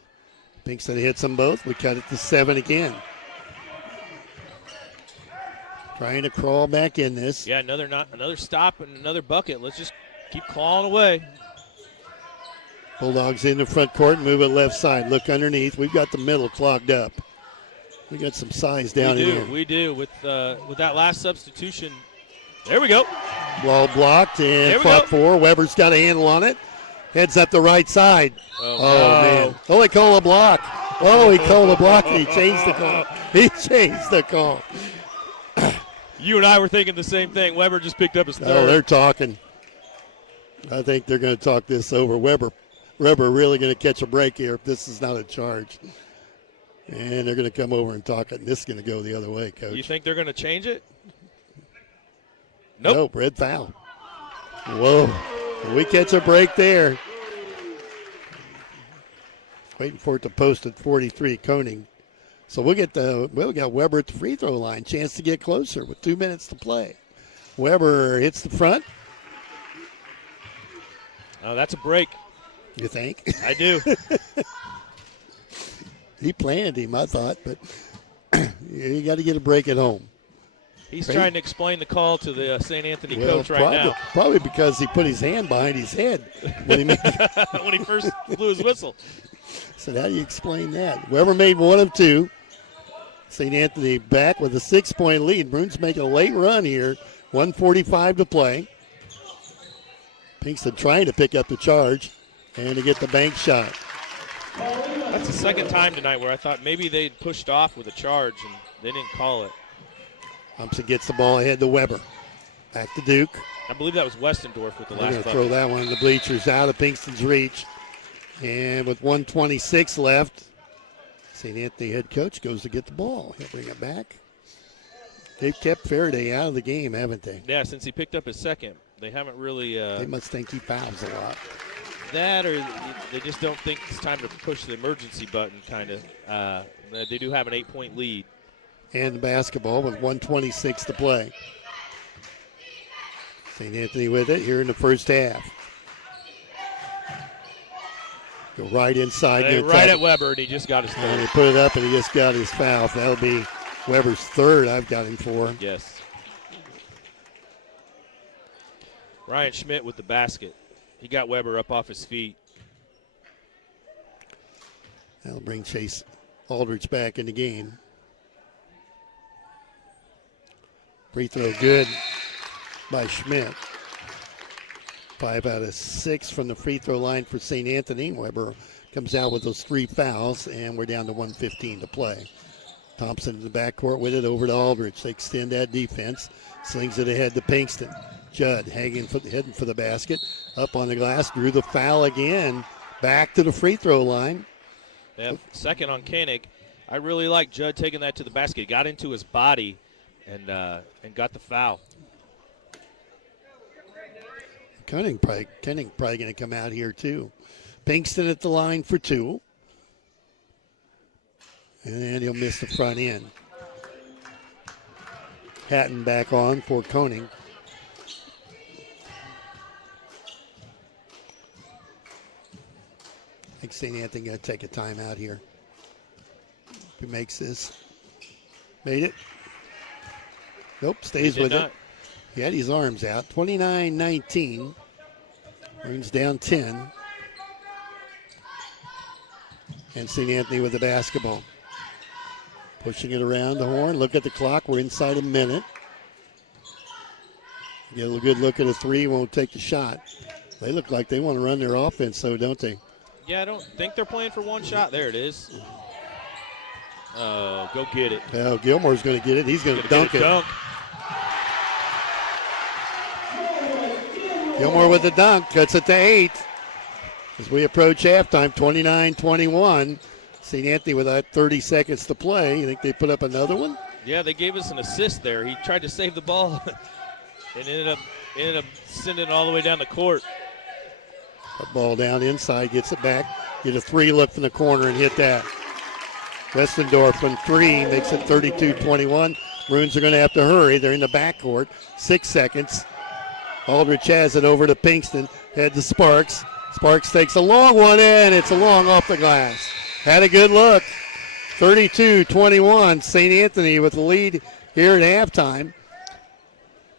Pinkston hits them both. We cut it to 7 again. Trying to crawl back in this. Yeah, another stop and another bucket. Let's just keep clawing away. Bulldogs in the front court, move it left side. Look underneath. We've got the middle clogged up. We got some size down in here. We do. With that last substitution. There we go. Ball blocked and fought for. Weber's got a handle on it. Heads up the right side. Oh, man. Oh, they call a block. Oh, he called a block and he changed the call. He changed the call. You and I were thinking the same thing. Weber just picked up his third. Oh, they're talking. I think they're going to talk this over. Weber really going to catch a break here if this is not a charge. And they're going to come over and talk it. And this is going to go the other way, Coach. You think they're going to change it? Nope, red foul. Whoa. We catch a break there. Waiting for it to post at 43, Koenig. So we got Weber at the free throw line. Chance to get closer with 2 minutes to play. Weber hits the front. Oh, that's a break. You think? I do. He planned him, I thought, but you got to get a break at home. He's trying to explain the call to the St. Anthony coach right now. Probably because he put his hand behind his head when he when he first blew his whistle. So how do you explain that? Weber made 1 of 2. St. Anthony back with a 6-point lead. Maroons make a late run here. 1:45 to play. Pinkston trying to pick up the charge and to get the bank shot. That's the second time tonight where I thought maybe they'd pushed off with a charge and they didn't call it. Thompson gets the ball ahead to Weber. Back to Duke. I believe that was Westendorf with the last bucket. Throw that one in the bleachers out of Pinkston's reach. And with 1:26 left, St. Anthony head coach goes to get the ball. He'll bring it back. They've kept Faraday out of the game, haven't they? Yeah, since he picked up his second. They haven't really... they must think he fouls a lot. That or they just don't think it's time to push the emergency button, kind of. They do have an 8-point lead. And basketball with 1:26 to play. St. Anthony with it here in the first half. Go right inside. Right at Weber, and he just got his third. And he put it up, and he just got his foul. That'll be Weber's third I've got him for. Yes. Ryan Schmidt with the basket. He got Weber up off his feet. That'll bring Chase Aldridge back in the game. Free throw good by Schmidt. 5 out of 6 from the free throw line for St. Anthony. Weber comes out with those 3 fouls, and we're down to 1:15 to play. Thompson in the backcourt with it over to Aldridge. They extend that defense. Slings it ahead to Pinkston. Judd heading for the basket. Up on the glass. Drew the foul again. Back to the free throw line. Yep, second on Koenig. I really like Judd taking that to the basket. Got into his body and got the foul. Koenig probably going to come out here too. Pinkston at the line for 2. And then he'll miss the front end. Hatton back on for Koenig. I think St. Anthony going to take a timeout here. Who makes this? Made it. Nope, stays with it. He had his arms out. 29-19. Maroons down 10. And St. Anthony with the basketball. Pushing it around the horn. Look at the clock. We're inside a minute. Get a good look at a 3. Won't take the shot. They look like they want to run their offense, though, don't they? Yeah, I don't think they're playing for one shot. There it is. Oh, go get it. Well, Gilmore's going to get it. He's going to dunk it. Dunk. Gilmore with the dunk. Cuts it to 8. As we approach halftime, 29-21. St. Anthony with 30 seconds to play. You think they put up another one? Yeah, they gave us an assist there. He tried to save the ball and ended up sending it all the way down the court. That ball down inside, gets it back. Get a 3 look from the corner and hit that. Westendorf from 3 makes it 32-21. Maroons are going to have to hurry. They're in the backcourt. 6 seconds. Aldrich has it over to Pinkston. Head to Sparks. Sparks takes a long one in. It's a long off the glass. Had a good look. 32-21. St. Anthony with the lead here at halftime.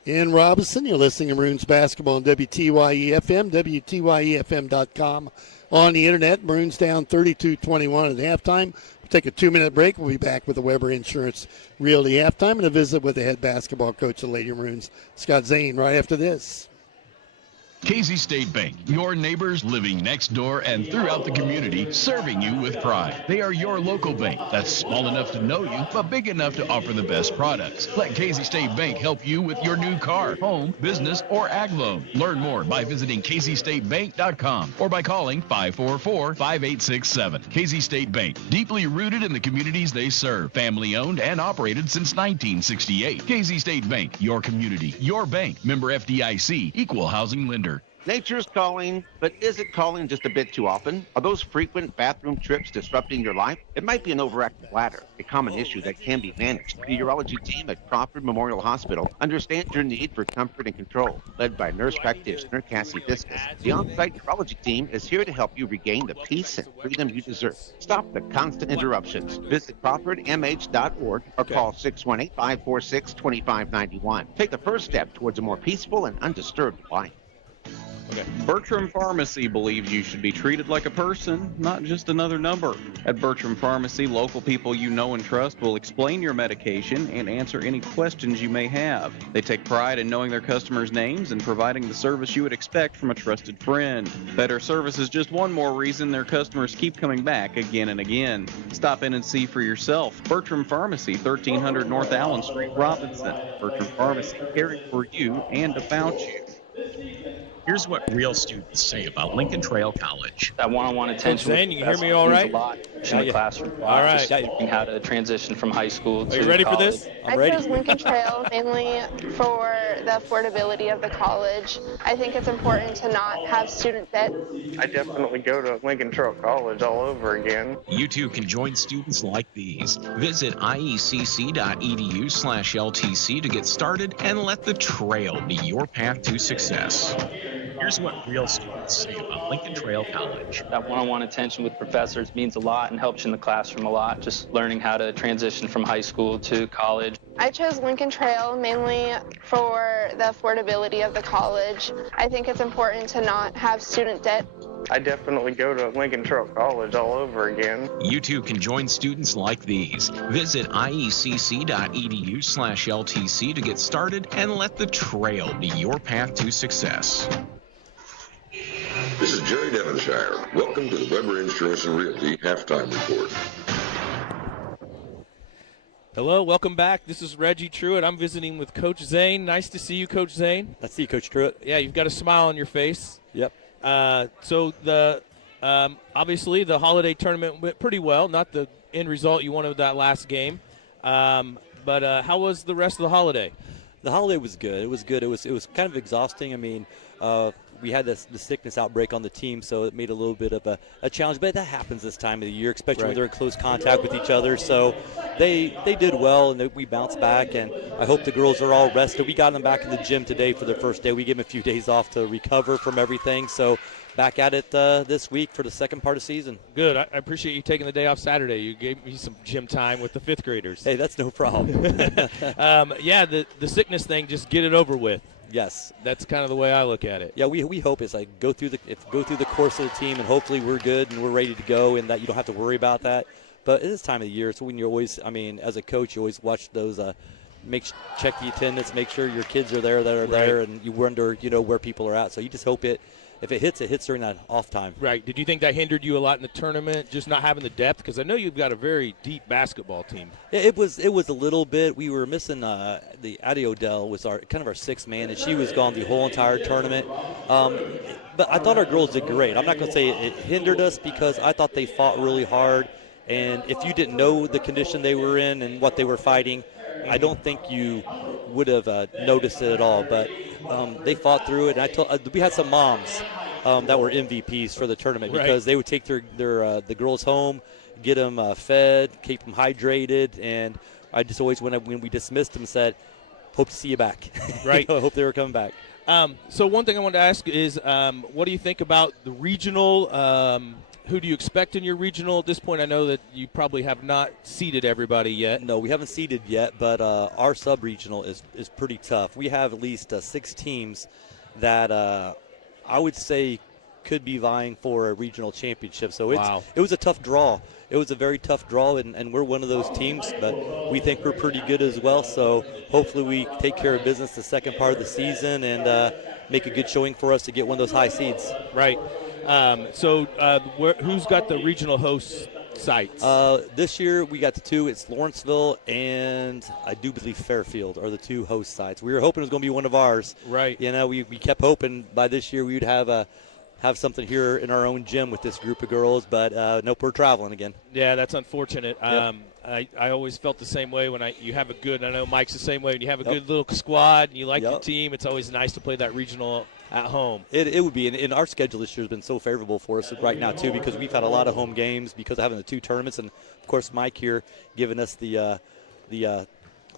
In Robinson, you're listening to Maroons basketball on WTYE FM, WTYEFM.com. On the internet, Maroons down 32-21 at halftime. We'll take a 2-minute break. We'll be back with the Weber Insurance Realty halftime and a visit with the head basketball coach of the Lady Maroons, Scott Zane, right after this. Casey State Bank, your neighbors living next door and throughout the community, serving you with pride. They are your local bank that's small enough to know you, but big enough to offer the best products. Let Casey State Bank help you with your new car, home, business, or ag loan. Learn more by visiting CaseyStateBank.com or by calling 544-5867. Casey State Bank, deeply rooted in the communities they serve. Family owned and operated since 1968. Casey State Bank, your community, your bank. Member FDIC, equal housing lender. Nature's calling, but is it calling just a bit too often? Are those frequent bathroom trips disrupting your life? It might be an overactive bladder, a common issue that can be managed. The urology team at Crawford Memorial Hospital understands your need for comfort and control. Led by nurse practitioner Cassie Viscus, the on-site urology team is here to help you regain the peace and freedom you deserve. Stop the constant interruptions. Visit CrawfordMH.org or call 618-546-2591. Take the first step towards a more peaceful and undisturbed life. Okay. Bertram Pharmacy believes you should be treated like a person, not just another number. At Bertram Pharmacy, local people you know and trust will explain your medication and answer any questions you may have. They take pride in knowing their customers' names and providing the service you would expect from a trusted friend. Better service is just one more reason their customers keep coming back again and again. Stop in and see for yourself. Bertram Pharmacy, 1300 North Allen Street, Robinson. Bertram Pharmacy, caring for you and about you. Here's what real students say about Lincoln Trail College. That one-on-one attention. Zane, you can hear me all right? A lot in the classroom. All right. Just learning how to transition from high school to Are you ready college. for this? I chose Lincoln Trail mainly for the affordability of the college. I think it's important to not have student debt. I definitely go to Lincoln Trail College all over again. You too can join students like these. Visit iecc.edu/LTC to get started and let the trail be your path to success. Here's what real students say about Lincoln Trail College. That one-on-one attention with professors means a lot and helps you in the classroom a lot. Just learning how to transition from high school to college. I chose Lincoln Trail mainly for the affordability of the college. I think it's important to not have student debt. I definitely go to Lincoln Trail College all over again. You too can join students like these. Visit iecc.edu/LTC to get started and let the trail be your path to success. This is Jerry Devonshire. Welcome to the Weber Insurance and Realty Halftime Report. Hello, welcome back. This is Reggie Truitt. I'm visiting with Coach Zane. Nice to see you, Coach Zane. Nice to see you, Coach Truitt. Yeah, you've got a smile on your face. Yep. So the obviously the holiday tournament went pretty well. Not the end result you wanted with that last game, but how was the rest of the holiday? The holiday was good. It was good. It was kind of exhausting. I mean, we had the sickness outbreak on the team, so it made a little bit of a challenge. But that happens this time of the year, especially when they're in close contact with each other. So they did well, and we bounced back. And I hope the girls are all rested. We got them back in the gym today for their first day. We gave them a few days off to recover from everything. So back at it this week for the second part of the season. Good. I appreciate you taking the day off Saturday. You gave me some gym time with the fifth graders. Hey, that's no problem. Yeah, the sickness thing, just get it over with. Yes, that's kind of the way I look at it. Yeah, we hope it's like go through the course of the team, and hopefully we're good and we're ready to go, and that you don't have to worry about that. But it is time of the year, so when you're always, I mean, as a coach, you always watch those. Check the attendance, make sure your kids are there there, and you wonder, where people are at. So you just hope if it hits during that off time. Right. Did you think that hindered you a lot in the tournament, just not having the depth? Because I know you've got a very deep basketball team. It was a little bit. We were missing the Addie Odell was our sixth man, and she was gone the whole entire tournament. But I thought our girls did great. I'm not going to say it hindered us, because I thought they fought really hard. And if you didn't know the condition they were in and what they were fighting, I don't think you would have noticed it at all. But they fought through it. And we had some moms that were MVPs for the tournament, because they would take the girls home, get them fed, keep them hydrated, and I just always, when we dismissed them, said, hope to see you back. Right. I hope they were coming back. So one thing I wanted to ask is, what do you think about the regional? Who do you expect in your regional at this point? I know that you probably have not seeded everybody yet. No, we haven't seeded yet, but our sub-regional is pretty tough. We have at least 6 teams that I would say could be vying for a regional championship. So it was a tough draw. It was a very tough draw, and we're one of those teams, but we think we're pretty good as well. So hopefully we take care of business the second part of the season and make a good showing for us to get one of those high seeds. Right. Who's got the regional host sites? This year we got the 2. It's Lawrenceville and I do believe Fairfield are the 2 host sites. We were hoping it was going to be one of ours. Right. You know, we kept hoping by this year we would have something here in our own gym with this group of girls, but nope, we're traveling again. Yeah, that's unfortunate. Yep. I always felt the same way when you have a good, I know Mike's the same way, when you have a good little squad and you like your team, it's always nice to play that regional at home. It would be, and our schedule this year has been so favorable for us right now too, because we've had a lot of home games because of having the 2 tournaments, and of course Mike here giving us the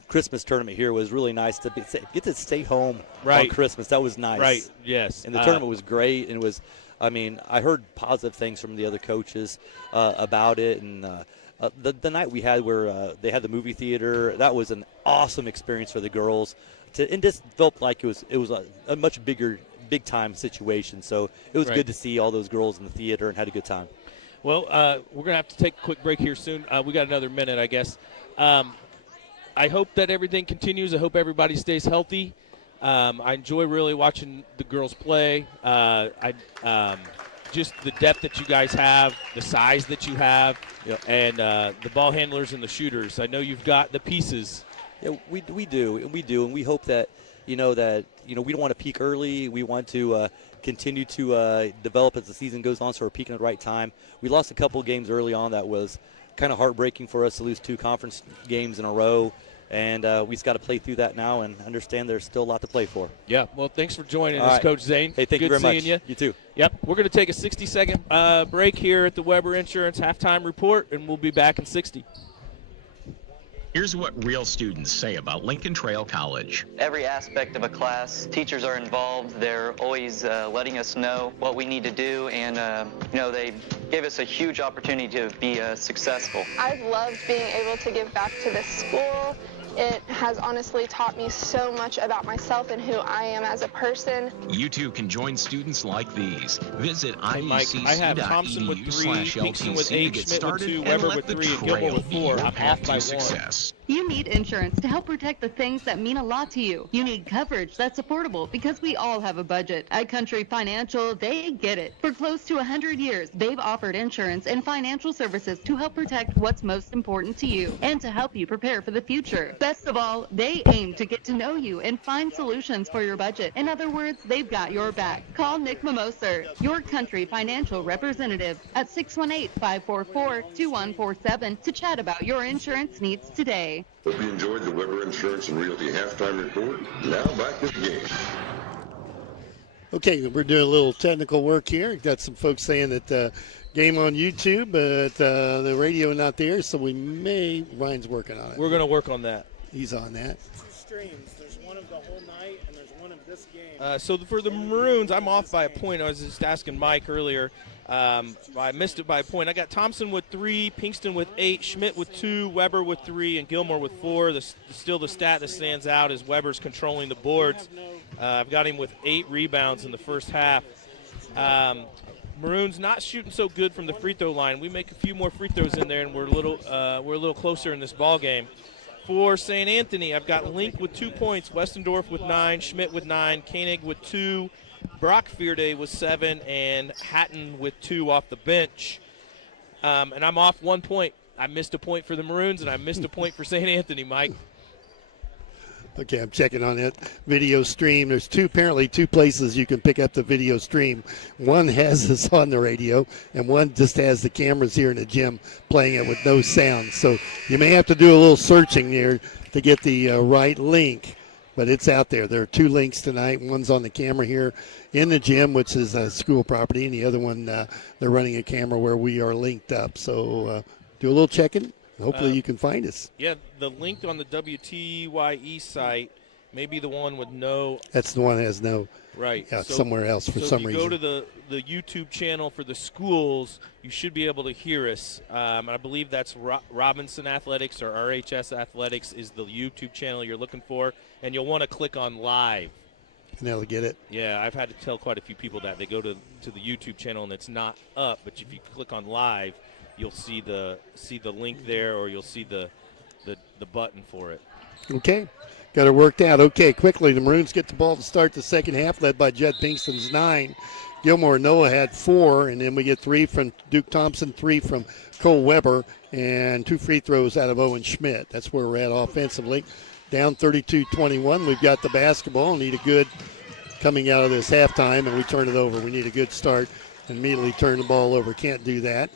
Christmas tournament here was really nice to get to stay home on Christmas. That was nice. Right, yes. And the tournament was great, and it was, I mean, I heard positive things from the other coaches about it, and the night we had where they had the movie theater, that was an awesome experience for the girls. And just felt like it was a much big time situation. So it was good to see all those girls in the theater and had a good time. Well, we're going to have to take a quick break here soon. We got another minute, I guess. I hope that everything continues. I hope everybody stays healthy. I enjoy really watching the girls play. Just the depth that you guys have, the size that you have, and the ball handlers and the shooters. I know you've got the pieces. Yeah, we do, and we hope that we don't want to peak early. We want to continue to develop as the season goes on, so we're peaking at the right time. We lost a couple games early on that was kind of heartbreaking for us to lose 2 conference games in a row. And we just got to play through that now and understand there's still a lot to play for. Yeah, well, thanks for joining us, Coach Zane. Hey, thank you very much. Good seeing you. You too. Yep, we're going to take a 60-second break here at the Weber Insurance Halftime Report, and we'll be back in 60. Here's what real students say about Lincoln Trail College. Every aspect of a class, teachers are involved. They're always letting us know what we need to do, and they gave us a huge opportunity to be successful. I've loved being able to give back to this school. It has honestly taught me so much about myself and who I am as a person. You too can join students like these. Visit I have Thompson with 3, Pinkston with 8, Schmidt with 2, Weber with 3, and Gilmore with 4. I'm off by 1. You need insurance to help protect the things that mean a lot to you. You need coverage that's affordable because we all have a budget. At Country Financial, they get it. For close to 100 years, they've offered insurance and financial services to help protect what's most important to you and to help you prepare for the future. Best of all, they aim to get to know you and find solutions for your budget. In other words, they've got your back. Call Nick Mimoser, your Country Financial representative, at 618-544-2147 to chat about your insurance needs today. Hope you enjoyed the Weber Insurance and Realty Halftime Report. Now back to the game. Okay, we're doing a little technical work here. Got some folks saying that game on YouTube, but the radio not there, so Ryan's working on it. We're going to work on that. He's on that. Streams. There's one of the whole night, and there's one of this game. So for the Maroons, I'm off by a point. I was just asking Mike earlier. I missed it by a point. I got Thompson with 3, Pinkston with 8, Schmidt with 2, Weber with 3, and Gilmore with 4. Still the stat that stands out is Weber's controlling the boards. I've got him with 8 rebounds in the first half. Maroons not shooting so good from the free throw line. We make a few more free throws in there, and we're a little closer in this ball game. For St. Anthony, I've got Link with 2 points, Westendorf with 9, Schmidt with 9, Koenig with 2, Brock Fearday with 7, and Hatton with 2 off the bench. And I'm off 1 point. I missed a point for the Maroons, and I missed a point for St. Anthony, Mike. Okay, I'm checking on it. Video stream. There's apparently two places you can pick up the video stream. One has us on the radio, and one just has the cameras here in the gym playing it with no sound. So you may have to do a little searching there to get the right link, but it's out there. There are 2 links tonight. One's on the camera here in the gym, which is a school property, and the other one, they're running a camera where we are linked up. So do a little checking. Hopefully you can find us. Yeah, the link on the WTYE site may be the one with no. That's the one that has no. Right. Yeah, somewhere else for some if you reason. go to the YouTube channel for the schools, you should be able to hear us. And I believe that's Robinson Athletics or RHS Athletics is the YouTube channel you're looking for. And you'll want to click on live. And that'll get it. Yeah, I've had to tell quite a few people that. They go to the YouTube channel and it's not up. But if you click on live, you'll see the link there, or you'll see the button for it. Okay. Got it worked out. Okay, quickly, the Maroons get the ball to start the second half, led by Jed Pinkston's 9. Gilmore Noah had 4, and then we get 3 from Duke Thompson, 3 from Cole Weber, and 2 free throws out of Owen Schmidt. That's where we're at offensively. Down 32-21. We've got the basketball. Need a good coming out of this halftime, and we turn it over. We need a good start and immediately turn the ball over. Can't do that.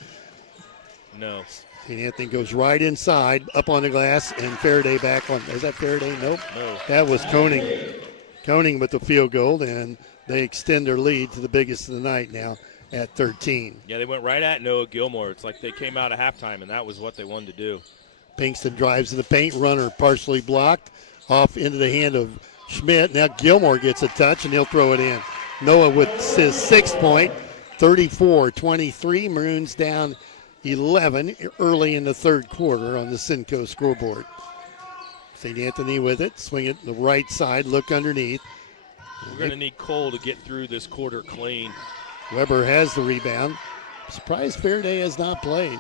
No. St. Anthony goes right inside, up on the glass, and Faraday back on. Is that Faraday? Nope. No. That was Koenig. Koenig with the field goal, and they extend their lead to the biggest of the night now at 13. Yeah, they went right at Noah Gilmore. It's like they came out of halftime, and that was what they wanted to do. Pinkston drives to the paint, runner partially blocked, off into the hand of Schmidt. Now Gilmore gets a touch, and he'll throw it in. Noah with his 6th point, 34-23. Maroons down 11 early in the third quarter on the Cinco scoreboard. St. Anthony with it, swing it to the right side, look underneath. We're going to need Cole to get through this quarter clean. Weber has the rebound. Surprised Faraday has not played.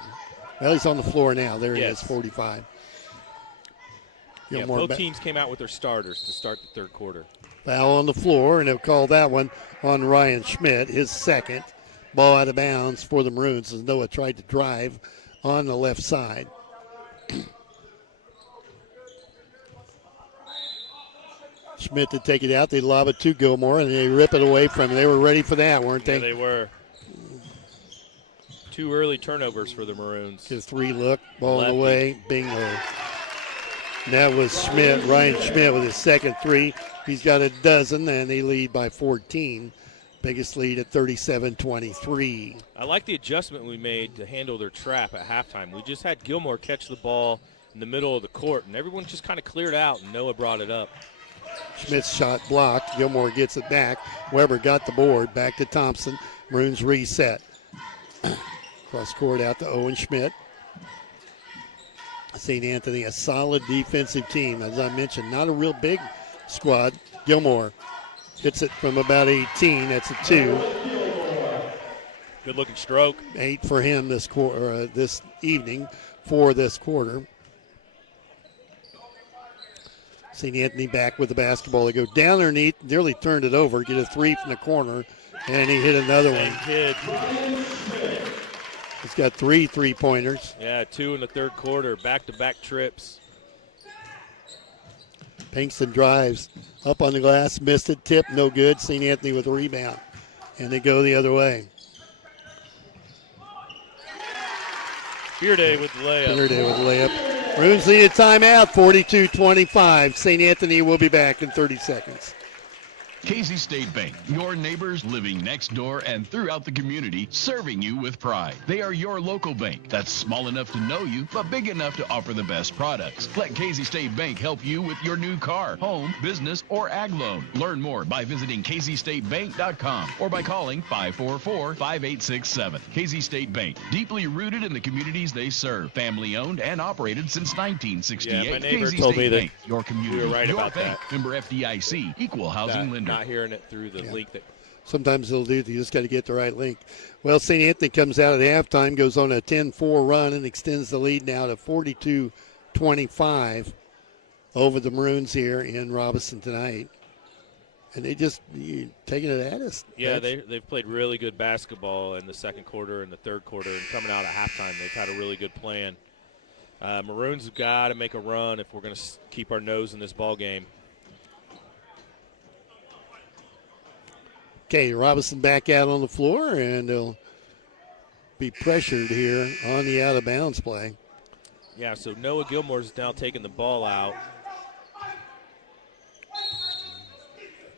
Well, he's on the floor now. There he is, 45. Yeah, both teams came out with their starters to start the third quarter. Foul on the floor, and they'll call that one on Ryan Schmidt, his 2nd. Ball out of bounds for the Maroons as Noah tried to drive on the left side. Schmidt to take it out. They lob it to Gilmore, and they rip it away from him. They were ready for that, weren't they? Yeah, they were. 2 early turnovers for the Maroons. Get a 3 look. Ball away. Bingo. And that was Schmidt, Ryan Schmidt with his 2nd 3. He's got a dozen, and they lead by 14. Biggest lead at 37-23. I like the adjustment we made to handle their trap at halftime. We just had Gilmore catch the ball in the middle of the court, and everyone just kind of cleared out, and Noah brought it up. Schmidt's shot blocked. Gilmore gets it back. Weber got the board. Back to Thompson. Maroons reset. Cross court out to Owen Schmidt. St. Anthony, a solid defensive team. As I mentioned, not a real big squad. Gilmore hits it from about 18. That's a 2. Good looking stroke. 8 for him this quarter, this evening for this quarter. St. Anthony back with the basketball. They go down underneath, nearly turned it over, get a 3 from the corner, and he hit another one. He's got 3 3-pointers. Yeah, 2 in the third quarter, back-to-back trips. Pinkston drives up on the glass, missed it, tip, no good. St. Anthony with a rebound, and they go the other way. Bearday with the layup. Bearday with the layup. Maroons need a timeout, 42-25. St. Anthony will be back in 30 seconds. Casey State Bank, your neighbors living next door and throughout the community, serving you with pride. They are your local bank that's small enough to know you, but big enough to offer the best products. Let Casey State Bank help you with your new car, home, business, or ag loan. Learn more by visiting CaseyStateBank.com or by calling 544-5867. Casey State Bank, deeply rooted in the communities they serve. Family owned and operated since 1968. Yeah, my neighbor Casey told State me that Bank, your community, we were right your about bank. that. Member FDIC, equal housing lender. Not hearing it through the link that. Sometimes they'll do. You just got to get the right link. Well, St. Anthony comes out at halftime, goes on a 10-4 run, and extends the lead now to 42-25 over the Maroons here in Robinson tonight. And they just taking it at us. Yeah, they've played really good basketball in the second quarter and the third quarter, and coming out at halftime, they've had a really good plan. Maroons have got to make a run if we're going to keep our nose in this ball game. Okay, Robinson back out on the floor, and they'll be pressured here on the out-of-bounds play. Yeah, so Noah Gilmore's now taking the ball out.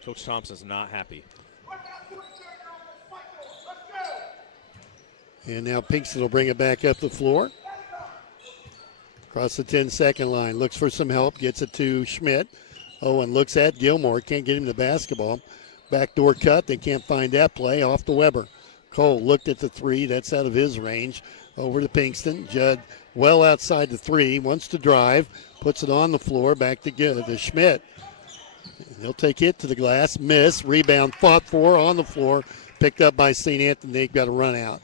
Coach Thompson's not happy. And now Pinkston will bring it back up the floor. Across the 10-second line. Looks for some help. Gets it to Schmidt. Owen looks at Gilmore. Can't get him the basketball. Backdoor cut. They can't find that play. Off to Weber. Cole looked at the three. That's out of his range. Over to Pinkston. Judd well outside the three. Wants to drive. Puts it on the floor. Back to Schmidt. He'll take it to the glass. Miss. Rebound fought for on the floor. Picked up by St. Anthony. They've got to run out.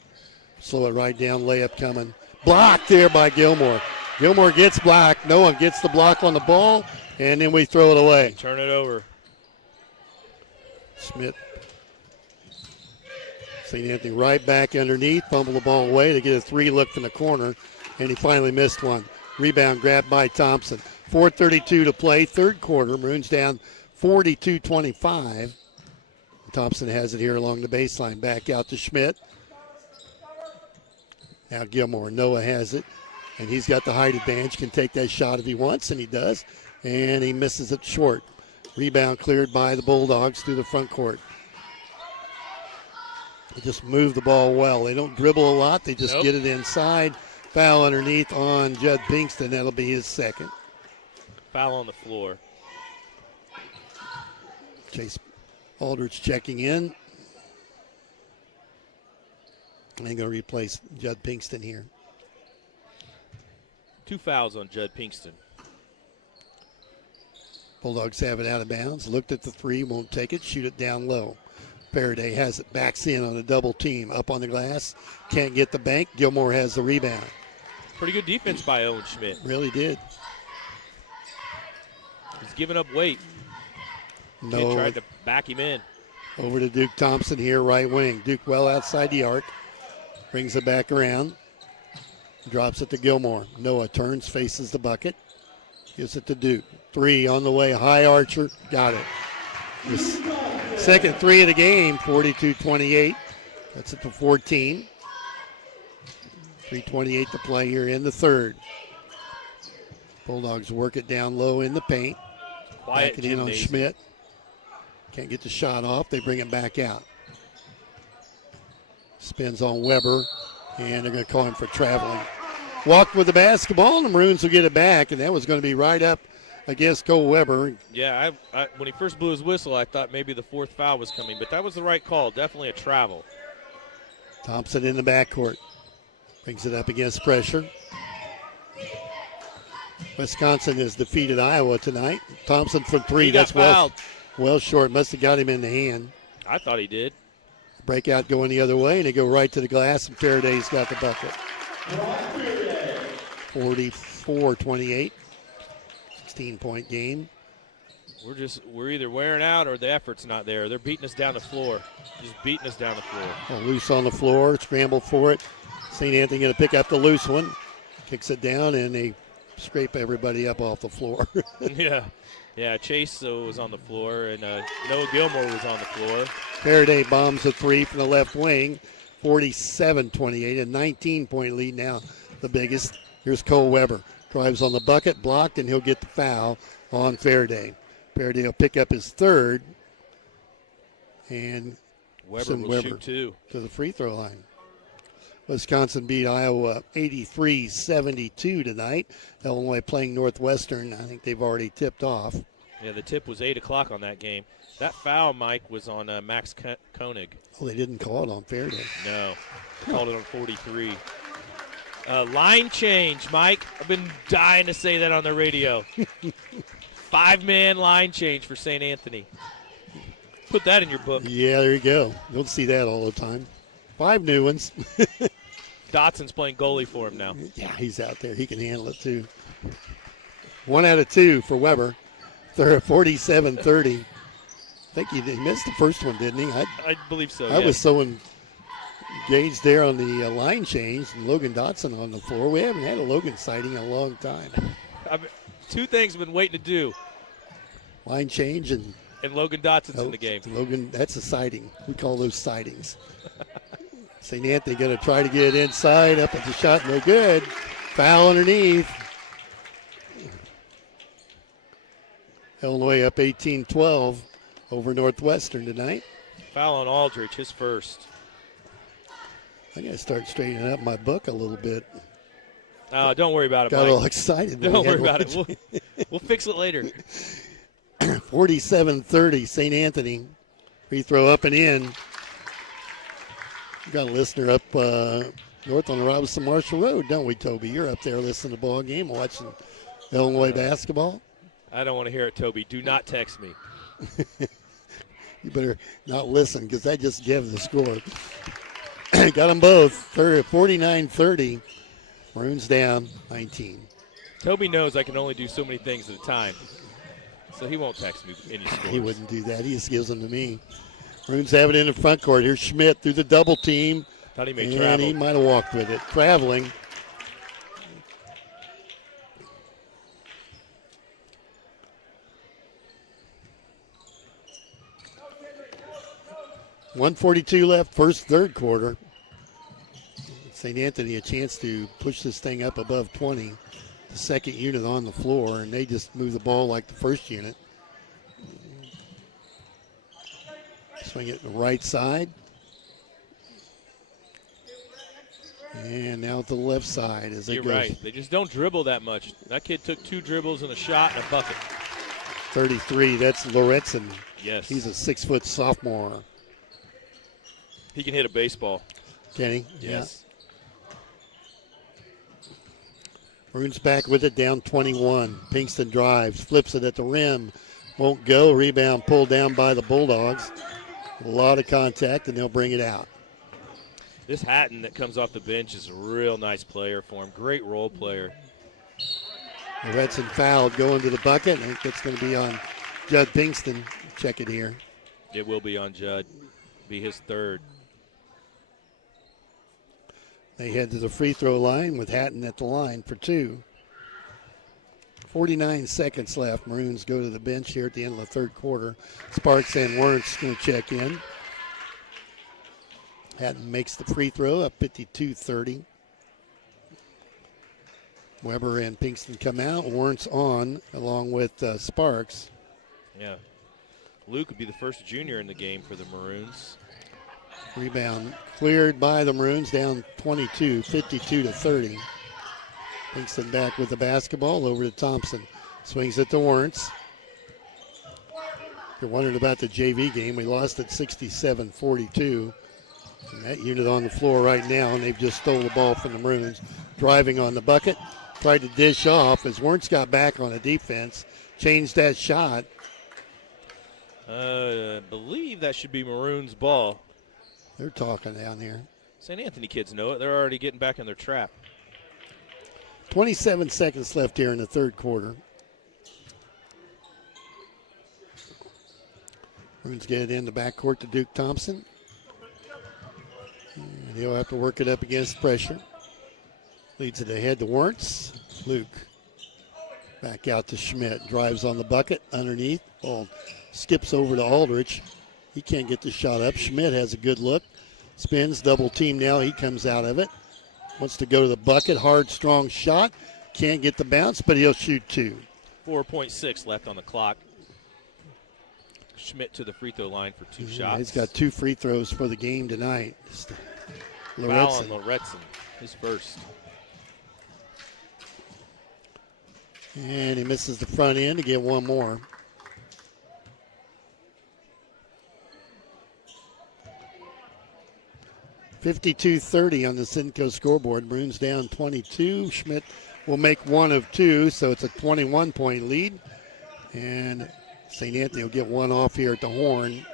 Slow it right down. Layup coming. Blocked there by Gilmore. Gilmore gets blocked. No one gets the block on the ball. And then we throw it away. Turn it over. Smith. St. Anthony right back underneath. Fumble the ball away to get a three look from the corner. And he finally missed one. Rebound grabbed by Thompson. 4:32 to play. Third quarter. Maroons down 42-25. Thompson has it here along the baseline. Back out to Schmidt. Now Gilmore. Noah has it. And he's got the height advantage. Can take that shot if he wants, and he does. And he misses it short. Rebound cleared by the Bulldogs through the front court. They just move the ball well. They don't dribble a lot. They just get it inside. Foul underneath on Judd Pinkston. That'll be his second. Foul on the floor. Chase Aldridge checking in. And they're going to replace Judd Pinkston here. 2 fouls on Judd Pinkston. Bulldogs have it out of bounds. Looked at the three, won't take it, shoot it down low. Faraday has it, backs in on a double team. Up on the glass, can't get the bank. Gilmore has the rebound. Pretty good defense by Owen Schmidt. Really did. He's giving up weight. No. Tried to back him in. Over to Duke Thompson here, right wing. Duke well outside the arc. Brings it back around. Drops it to Gilmore. Noah turns, faces the bucket. Gives it to Duke. Three on the way. High Archer. Got it. His second three of the game, 42-28. That's it to 14. 3:28 to play here in the third. Bulldogs work it down low in the paint. Quiet back it in on Schmidt. Can't get the shot off. They bring it back out. Spins on Weber, and they're going to call him for traveling. Walked with the basketball, and the Maroons will get it back, and that was going to be right up against Cole Weber. Yeah, when he first blew his whistle, I thought maybe the fourth foul was coming, but that was the right call. Definitely a travel. Thompson in the backcourt. Brings it up against pressure. Wisconsin has defeated Iowa tonight. Thompson from three. That's well short. Must have got him in the hand. I thought he did. Breakout going the other way, and they go right to the glass, and Faraday's got the bucket. 44-28. 16-point game. We're either wearing out or the effort's not there. They're beating us down the floor. Just beating us down the floor. Loose on the floor. Scramble for it. St. Anthony going to pick up the loose one. Kicks it down, and they scrape everybody up off the floor. Yeah, Chase was on the floor, and Noah Gilmore was on the floor. Faraday bombs a three from the left wing. 47-28, a 19-point lead now, the biggest. Here's Cole Weber. Drives on the bucket, blocked, and he'll get the foul on Faraday. Faraday will pick up his third, and Weber shoot two. To the free throw line. Wisconsin beat Iowa 83-72 tonight. Illinois playing Northwestern. I think they've already tipped off. Yeah, the tip was 8 o'clock on that game. That foul, Mike, was on Max Koenig. Oh, they didn't call it on Faraday. No, called it on 43. Line change, Mike. I've been dying to say that on the radio. 5-man line change for St. Anthony. Put that in your book. Yeah, there you go. Don't see that all the time. 5 new ones. Dotson's playing goalie for him now. Yeah, he's out there. He can handle it, too. 1 out of 2 for Weber. They're 47-30. I think he missed the first one, didn't he? I believe so. I was so engaged there on the line change, and Logan Dotson on the floor. We haven't had a Logan sighting in a long time. 2 things I've been waiting to do. Line change and Logan Dotson's in the game. Logan, that's a sighting. We call those sightings. St. Anthony going to try to get it inside. Up at the shot, no good. Foul underneath. Illinois up 18-12 over Northwestern tonight. Foul on Aldridge, his first. I got to start straightening up my book a little bit. Don't worry about it, Got Mike. all excited. Don't worry about it. We'll fix it later. 47-30, St. Anthony. Free throw up and in. Got a listener up north on the Robinson Marshall Road, don't we, Toby? You're up there listening to the ball game, watching Illinois basketball. I don't want to hear it, Toby. Do not text me. You better not listen because I just gave the score. Got them both, 49-30. Maroons down 19. Toby knows I can only do so many things at a time, so he won't text me any scores. He wouldn't do that. He just gives them to me. Maroons have it in the front court. Here's Schmidt through the double team. Thought he may and travel. He might have walked with it. Traveling. .142 left, third quarter. St. Anthony a chance to push this thing up above 20. The second unit on the floor, and they just move the ball like the first unit. Swing it to the right side. And now to the left side as they You're go. right. They just don't dribble that much. That kid took 2 dribbles and a shot and a bucket. 33, that's Loretson. Yes. He's a 6-foot sophomore. He can hit a baseball. Can he? Yes. Yeah. Maroons back with it, down 21. Pinkston drives, flips it at the rim. Won't go. Rebound pulled down by the Bulldogs. A lot of contact, and they'll bring it out. This Hatton that comes off the bench is a real nice player for him. Great role player. Loretson fouled, going to the bucket. I think that's going to be on Judd Pinkston. Check it here. It will be on Judd. Be his third. They head to the free throw line with Hatton at the line for 2. 49 seconds left. Maroons go to the bench here at the end of the third quarter. Sparks and Wernz going to check in. Hatton makes the free throw up 52-30. Weber and Pinkston come out. Wernz on along with Sparks. Yeah. Luke would be the first junior in the game for the Maroons. Rebound cleared by the Maroons, down 22, 52-30. Pinkston back with the basketball over to Thompson. Swings it to Wernz. If you're wondering about the JV game, we lost at 67-42. And that unit on the floor right now, and they've just stole the ball from the Maroons. Driving on the bucket, tried to dish off as Wernz got back on the defense, changed that shot. I believe that should be Maroons' ball. They're talking down here. St. Anthony kids know it. They're already getting back in their trap. 27 seconds left here in the third quarter. Maroons get it in the backcourt to Duke Thompson. And he'll have to work it up against pressure. Leads it ahead to Wernz. Luke back out to Schmidt. Drives on the bucket underneath. Ball skips over to Aldrich. He can't get the shot up. Schmidt has a good look. Spins, double team now. He comes out of it. Wants to go to the bucket. Hard, strong shot. Can't get the bounce, but he'll shoot 2. 4.6 left on the clock. Schmidt to the free throw line for 2 shots. He's got 2 free throws for the game tonight. Foul on Loretson, his first. And he misses the front end to get one more. .52-30 on the Cinco scoreboard. Maroons down 22. Schmidt will make 1 of 2, so it's a 21-point lead. And St. Anthony will get 1 off here at the horn.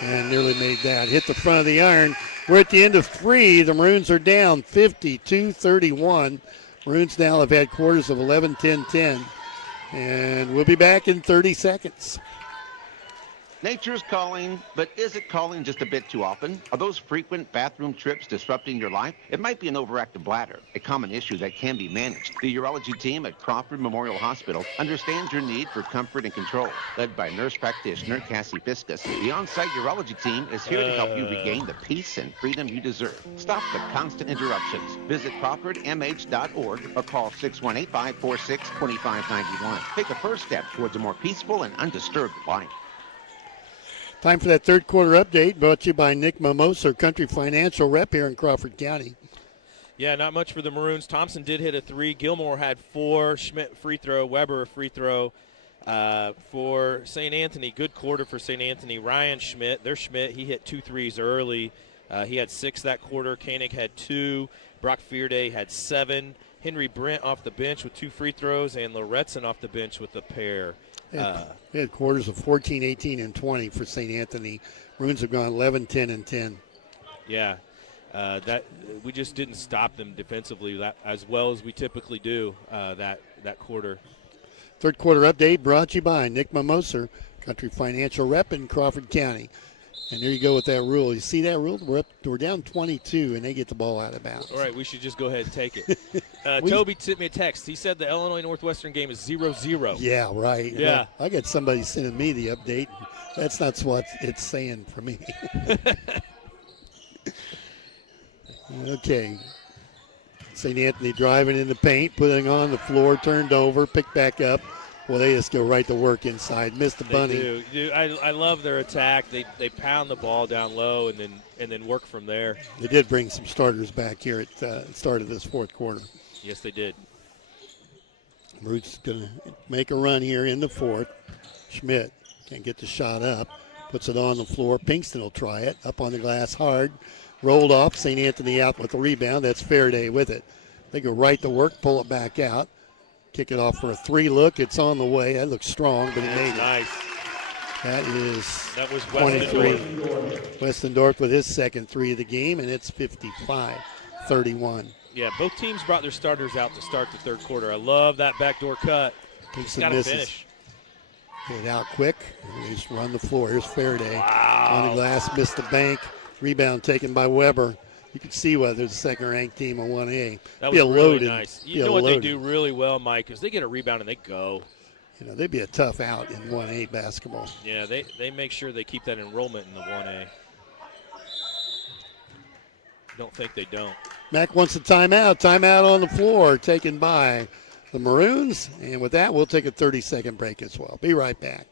And nearly made that. Hit the front of the iron. We're at the end of 3. The Maroons are down 52-31. Maroons now have had quarters of 11, 10, 10. And we'll be back in 30 seconds. Nature's calling, but is it calling just a bit too often? Are those frequent bathroom trips disrupting your life? It might be an overactive bladder, a common issue that can be managed. The urology team at Crawford Memorial Hospital understands your need for comfort and control. Led by nurse practitioner Cassie Fiscus, the on-site urology team is here to help you regain the peace and freedom you deserve. Stop the constant interruptions. Visit crawfordmh.org or call 618-546-2591. Take a first step towards a more peaceful and undisturbed life. Time for that third quarter update brought to you by Nick Mimosa, Country Financial rep here in Crawford County. Yeah, not much for the Maroons. Thompson did hit a 3. Gilmore had 4. Schmidt free throw. Weber a free throw. For St. Anthony, good quarter for St. Anthony. Ryan Schmidt, he hit 2 threes early. He had 6 that quarter. Koenig had 2. Brock Fearday had 7. Henry Brent off the bench with 2 free throws, and Loretson off the bench with a pair. They had quarters of 14, 18, and 20 for St. Anthony. Maroons have gone 11, 10, and 10. Yeah, that we just didn't stop them defensively as well as we typically do that quarter. Third quarter update brought to you by Nick Mimoser, Country Financial Rep in Crawford County. And there you go with that rule. You see that rule? We're down 22, and they get the ball out of bounds. All right, we should just go ahead and take it. Toby sent me a text. He said the Illinois Northwestern game is 0-0. Yeah, right. Yeah. I got somebody sending me the update. That's not what it's saying for me. Okay. St. Anthony driving in the paint, putting on the floor, turned over, picked back up. Well, they just go right to work inside. Missed the bunny. They do. I love their attack. They pound the ball down low and then work from there. They did bring some starters back here at the start of this fourth quarter. Yes, they did. Maroons going to make a run here in the fourth. Schmidt can't get the shot up. Puts it on the floor. Pinkston will try it. Up on the glass hard. Rolled off. St. Anthony out with the rebound. That's Faraday with it. They go right to work, pull it back out. Kick it off for a 3 look. It's on the way. That looks strong, but he made it. Nice. That was 23. Westendorf with his second 3 of the game, and it's 55-31. Yeah, both teams brought their starters out to start the third quarter. I love that backdoor cut. He's got to finish. Get it out quick. And they just run the floor. Here's Faraday. Wow. On the glass, missed the bank. Rebound taken by Weber. You can see why there's a second-ranked team on 1A. That was really nice. You know what they do really well, Mike, is they get a rebound and they go. You know, they'd be a tough out in 1A basketball. Yeah, they make sure they keep that enrollment in the 1A. Don't think they don't. Mac wants a timeout. Timeout on the floor taken by the Maroons. And with that, we'll take a 30-second break as well. Be right back.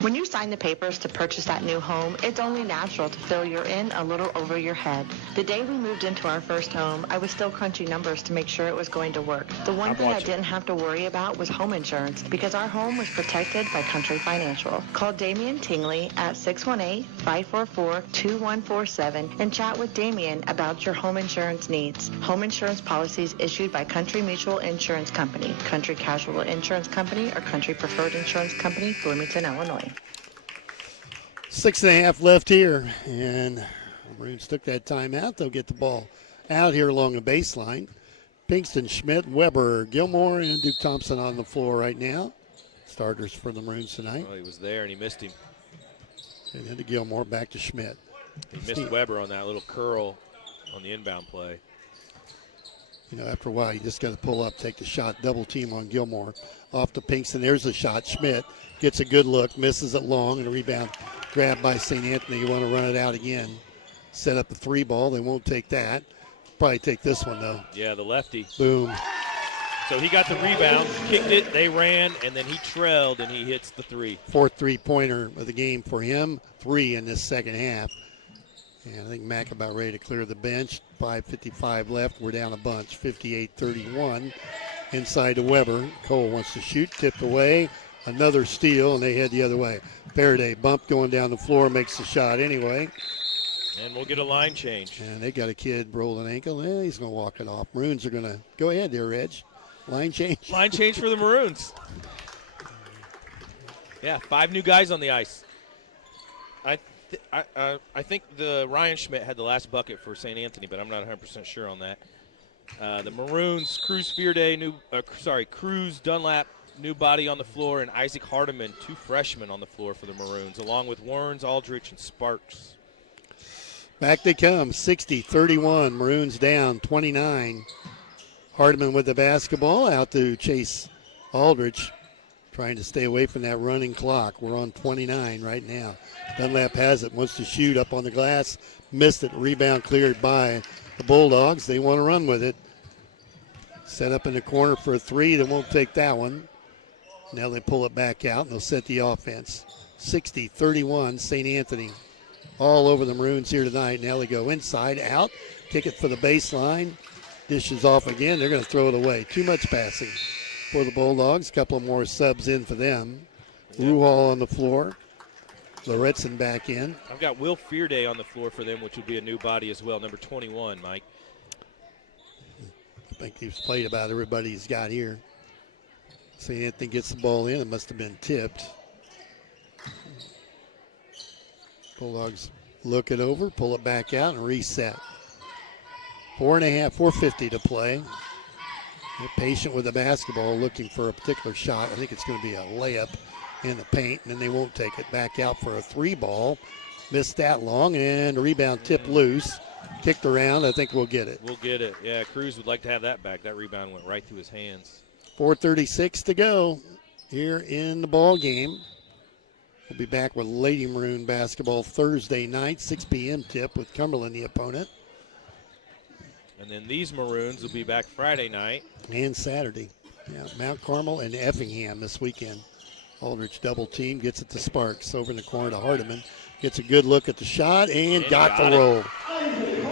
When you sign the papers to purchase that new home, it's only natural to feel you're in a little over your head. The day we moved into our first home, I was still crunching numbers to make sure it was going to work. The one thing I didn't have to worry about was home insurance because our home was protected by Country Financial. Call Damian Tingley at 618-544-2147 and chat with Damian about your home insurance needs. Home insurance policies issued by Country Mutual Insurance Company, Country Casual Insurance Company, or Country Preferred Insurance Company, Bloomington, Illinois. 6.5 left here, and the Maroons took that timeout. They'll get the ball out here along the baseline. Pinkston, Schmidt, Weber, Gilmore, and Duke Thompson on the floor right now. Starters for the Maroons tonight. Well, he was there, and he missed him. And then to Gilmore, back to Schmidt. He missed Weber on that little curl on the inbound play. You know, after a while, you just got to pull up, take the shot, double team on Gilmore. Off to Pinkston. There's a shot. Schmidt gets a good look, misses it long, and a rebound grabbed by St. Anthony. You want to run it out again. Set up a 3 ball. They won't take that. Probably take this one, though. Yeah, the lefty. Boom. So he got the rebound, kicked it, they ran, and then he trailed, and he hits the 3. Fourth three-pointer of the game for him. 3 in this second half. And I think Mac about ready to clear the bench. 5:55 left. We're down a bunch. 58-31. Inside to Weber. Cole wants to shoot. Tipped away. Another steal, and they head the other way. Faraday bump going down the floor. Makes the shot anyway. And we'll get a line change. And they got a kid rolled an ankle. He's going to walk it off. Maroons are going to go ahead there, Reg. Line change. Line change for the Maroons. Yeah, 5 new guys on the ice. I think the Ryan Schmidt had the last bucket for St. Anthony, but I'm not 100% sure on that. The Maroons, Cruz Fearday, Cruz Dunlap, new body on the floor, and Isaac Hardiman, 2 freshmen on the floor for the Maroons, along with Warrens, Aldrich, and Sparks. Back they come, 60-31. Maroons down 29. Hardiman with the basketball out to Chase Aldrich, trying to stay away from that running clock. We're on 29 right now. Dunlap has it, wants to shoot up on the glass, missed it. Rebound cleared by the Bulldogs. They want to run with it. Set up in the corner for a 3. They won't take that one. Now they pull it back out, and they'll set the offense. 60-31, St. Anthony. All over the Maroons here tonight. Now they go inside, out kick it for the baseline. Dishes off again. They're going to throw it away. Too much passing for the Bulldogs. A couple more subs in for them. Ruhal on the floor. Loretzen back in. I've got Will Fearday on the floor for them, which would be a new body as well, number 21, Mike. I think he's played about everybody he's got here. St. Anthony gets the ball in. It must have been tipped. Bulldogs look it over, pull it back out, and reset. 4:50 to play. They're patient with the basketball, looking for a particular shot. I think it's going to be a layup in the paint, and then they won't take it. Back out for a 3 ball. Missed that long, and rebound tipped loose. Kicked around. I think we'll get it. We'll get it. Yeah, Cruz would like to have that back. That rebound went right through his hands. 4:36 to go here in the ball game. We'll be back with Lady Maroon basketball Thursday night, 6 p.m. tip with Cumberland the opponent. And then these Maroons will be back Friday night. And Saturday. Yeah, Mount Carmel and Effingham this weekend. Aldrich double team, gets it to Sparks. Over in the corner to Hardiman. Gets a good look at the shot and got the roll.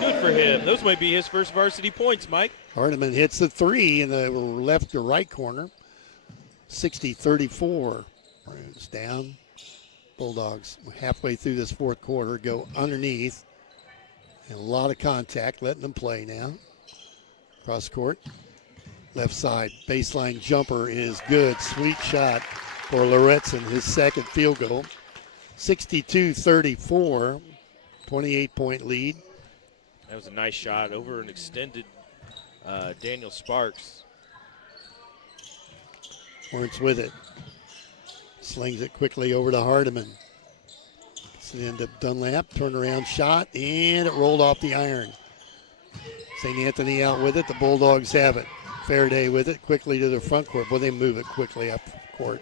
Good for him. Those might be his first varsity points, Mike. Hardiman hits the 3 in the left to right corner. 60-34. Maroons down. Bulldogs halfway through this fourth quarter go underneath. And a lot of contact, letting them play now. Cross court. Left side. Baseline jumper is good. Sweet shot for Loretzen, his second field goal. 62-34. 28-point lead. That was a nice shot over an extended Daniel Sparks. Lawrence with it. Slings it quickly over to Hardiman. It's the end of Dunlap. Turnaround shot, and it rolled off the iron. St. Anthony out with it. The Bulldogs have it. Faraday with it quickly to the front court. Well, they move it quickly up court.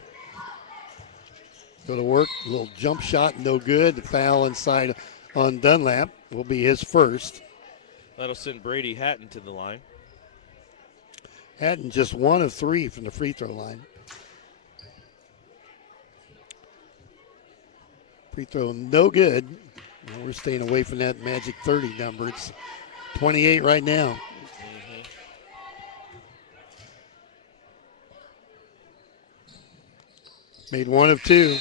Go to work. A little jump shot, no good. The foul inside on Dunlap will be his first. That'll send Brady Hatton to the line. Hatton just 1 of 3 from the free throw line. Free throw no good. Well, we're staying away from that magic 30 number. It's 28 right now. Made 1 of 2.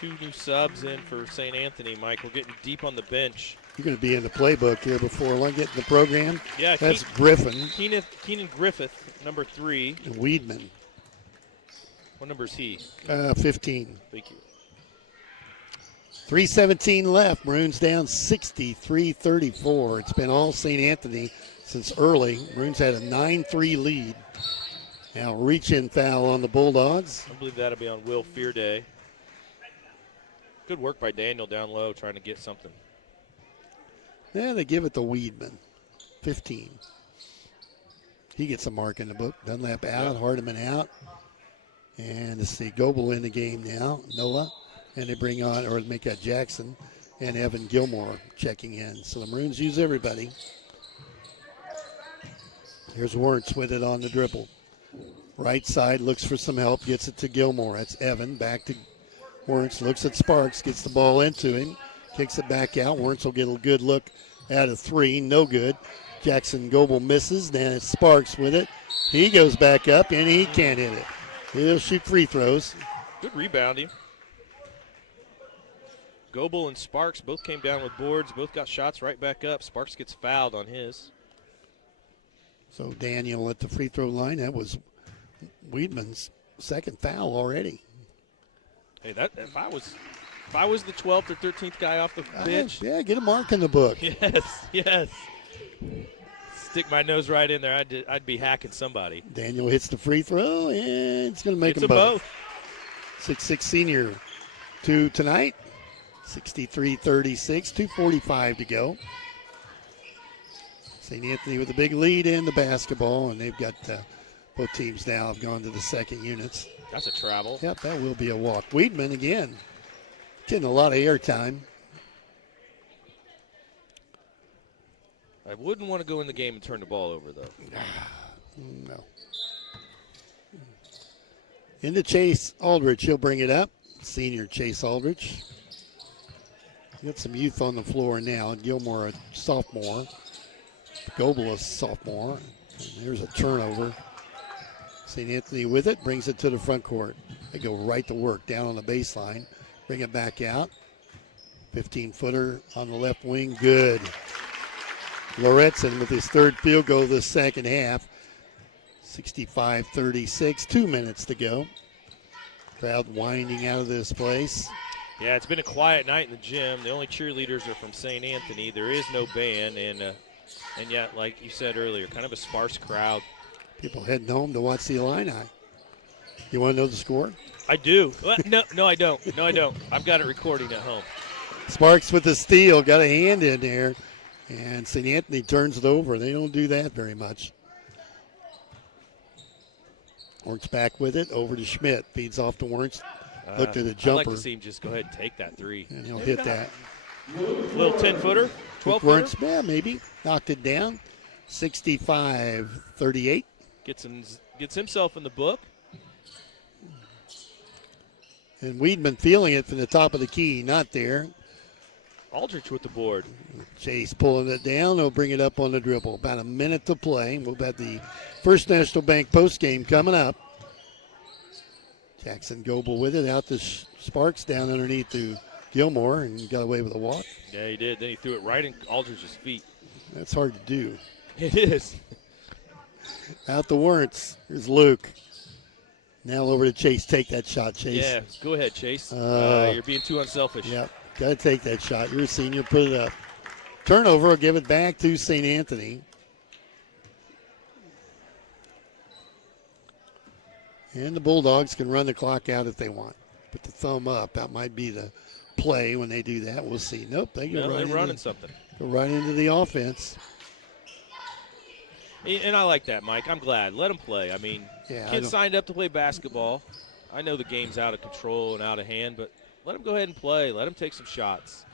2 new subs in for St. Anthony, Mike. We're getting deep on the bench. You're going to be in the playbook here before long getting the program. Yeah, that's Griffin. Keenan Griffith, number 3. And Weedman. What number is he? 15. Thank you. 3:17 left. Maroons down 63-34. It's been all St. Anthony since early. Maroons had a 9-3 lead. Now reach-in foul on the Bulldogs. I believe that'll be on Will Fearday. Good work by Daniel down low trying to get something. Yeah, they give it to Weedman. 15. He gets a mark in the book. Dunlap out, Hardiman out. And let's see, Goebel in the game now, Noah. And they bring on, or make that Jackson and Evan Gilmore checking in. So the Maroons use everybody. Here's Wertz with it on the dribble. Right side, looks for some help, gets it to Gilmore. That's Evan, back to Wertz, looks at Sparks, gets the ball into him, kicks it back out. Wertz will get a good look at a 3, no good. Jackson Goebel misses, then it's Sparks with it. He goes back up, and he can't hit it. He'll shoot free throws. Good rebounding. Goebel and Sparks both came down with boards, both got shots right back up. Sparks gets fouled on his. So Daniel at the free throw line. That was Weedman's second foul already. Hey, that if I was the 12th or 13th guy off the bench. Yeah, get a mark in the book. Yes. Stick my nose right in there. I'd be hacking somebody. Daniel hits the free throw, and it's going to make them both. 6'6" senior to tonight. 63-36, 2:45 to go. St. Anthony with a big lead in the basketball, and they've got both teams now have gone to the second units. That's a travel. Yep, that will be a walk. Weedman again, getting a lot of air time. I wouldn't want to go in the game and turn the ball over, though. No. Into Chase Aldrich. He'll bring it up. Senior Chase Aldrich. Got some youth on the floor now. Gilmore, a sophomore. Goebel, a sophomore. And there's a turnover. St. Anthony with it, brings it to the front court. They go right to work down on the baseline. Bring it back out. 15-footer on the left wing, good. Loretson with his third field goal this second half. 65-36, 2 minutes to go. Crowd winding out of this place. Yeah, it's been a quiet night in the gym. The only cheerleaders are from St. Anthony. There is no band, and yet, like you said earlier, kind of a sparse crowd. People heading home to watch the Illini. You want to know the score? I do. Well, no, I don't. No, I don't. I've got it recording at home. Sparks with the steal, got a hand in there, and St. Anthony turns it over. They don't do that very much. Wernz back with it, over to Schmidt. Feeds off to Wernz. Looked at a jumper. I'd like to see him just go ahead and take that three. And he'll hit that. Little 10-footer, 12-footer. Yeah, maybe. Knocked it down. 65-38. Gets himself in the book. And Weedman feeling it from the top of the key. Not there. Aldrich with the board. Chase pulling it down. He'll bring it up on the dribble. About a minute to play. We'll have the First National Bank postgame coming up. Jackson Goebel with it. Out to Sparks, down underneath to Gilmore, and got away with a walk. Yeah, he did. Then he threw it right in Aldrich's feet. That's hard to do. It is. Out to Wernz. Here's Luke. Now over to Chase. Take that shot, Chase. Yeah, go ahead, Chase. You're being too unselfish. Yep, got to take that shot. You're a senior. Put it up. Turnover will give it back to St. Anthony. And the Bulldogs can run the clock out if they want. Put the thumb up. That might be the play when they do that. We'll see. Nope, they go they're running something. Go right into the offense. And I like that, Mike. I'm glad. Let them play. I mean, kids signed up to play basketball. I know the game's out of control and out of hand, but let them go ahead and play. Let them take some shots.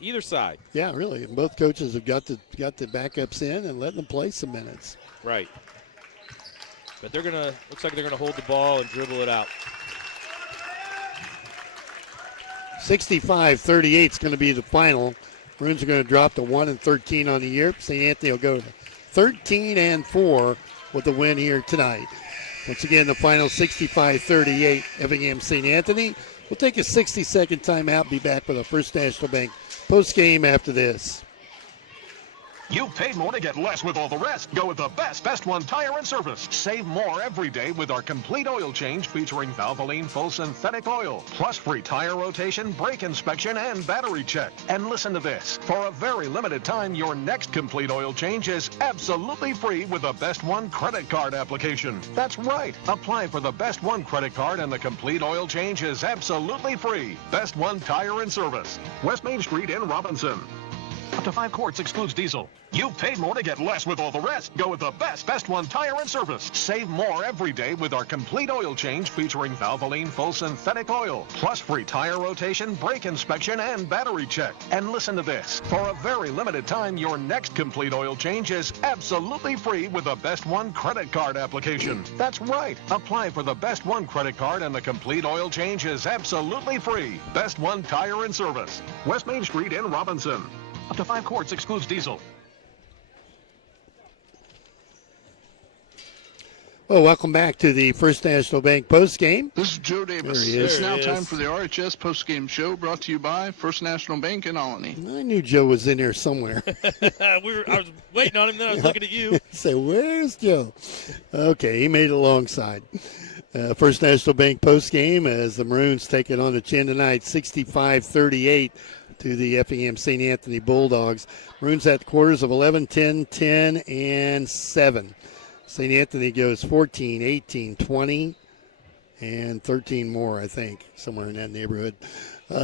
Either side. Yeah, really. And both coaches have got the backups in and letting them play some minutes. Right. But looks like they're gonna hold the ball and dribble it out. 65-38 is going to be the final. Maroons are going to drop to 1-13 on the year. St. Anthony will go to 13-4 with the win here tonight. Once again, the final 65-38, Effingham St. Anthony. We'll take a 60-second timeout. Be back with our First National Bank post game after this. You paid more to get less with all the rest. Go with the best one tire and service. Save more every day with our complete oil change featuring Valvoline full synthetic oil, plus free tire rotation, brake inspection, and battery check. And listen to this. For a very limited time, your next complete oil change is absolutely free with the Best One credit card application. That's right. Apply for the Best One credit card and the complete oil change is absolutely free. Best One Tire and Service. West Main Street in Robinson. Up to 5 quarts excludes diesel. You paid more to get less with all the rest. Go with the best one tire and service. Save more every day with our complete oil change featuring Valvoline full synthetic oil, plus free tire rotation, brake inspection, and battery check. And listen to this. For a very limited time, your next complete oil change is absolutely free with the Best One credit card application. That's right. Apply for the Best One credit card and the complete oil change is absolutely free. Best One Tire and Service. West Main Street in Robinson. Up to 5 quarts excludes diesel. Well, welcome back to the First National Bank postgame. This is Joe Davis. It's now time for the RHS postgame show brought to you by First National Bank in Olney. I knew Joe was in there somewhere. I was waiting on him, then I was looking at you. Say, where's Joe? Okay, he made it alongside. First National Bank postgame as the Maroons take it on the chin tonight, 65-38 to the Effingham St. Anthony Bulldogs. Maroons at the quarters of 11, 10, 10, and 7. St. Anthony goes 14, 18, 20, and 13 more, I think, somewhere in that neighborhood.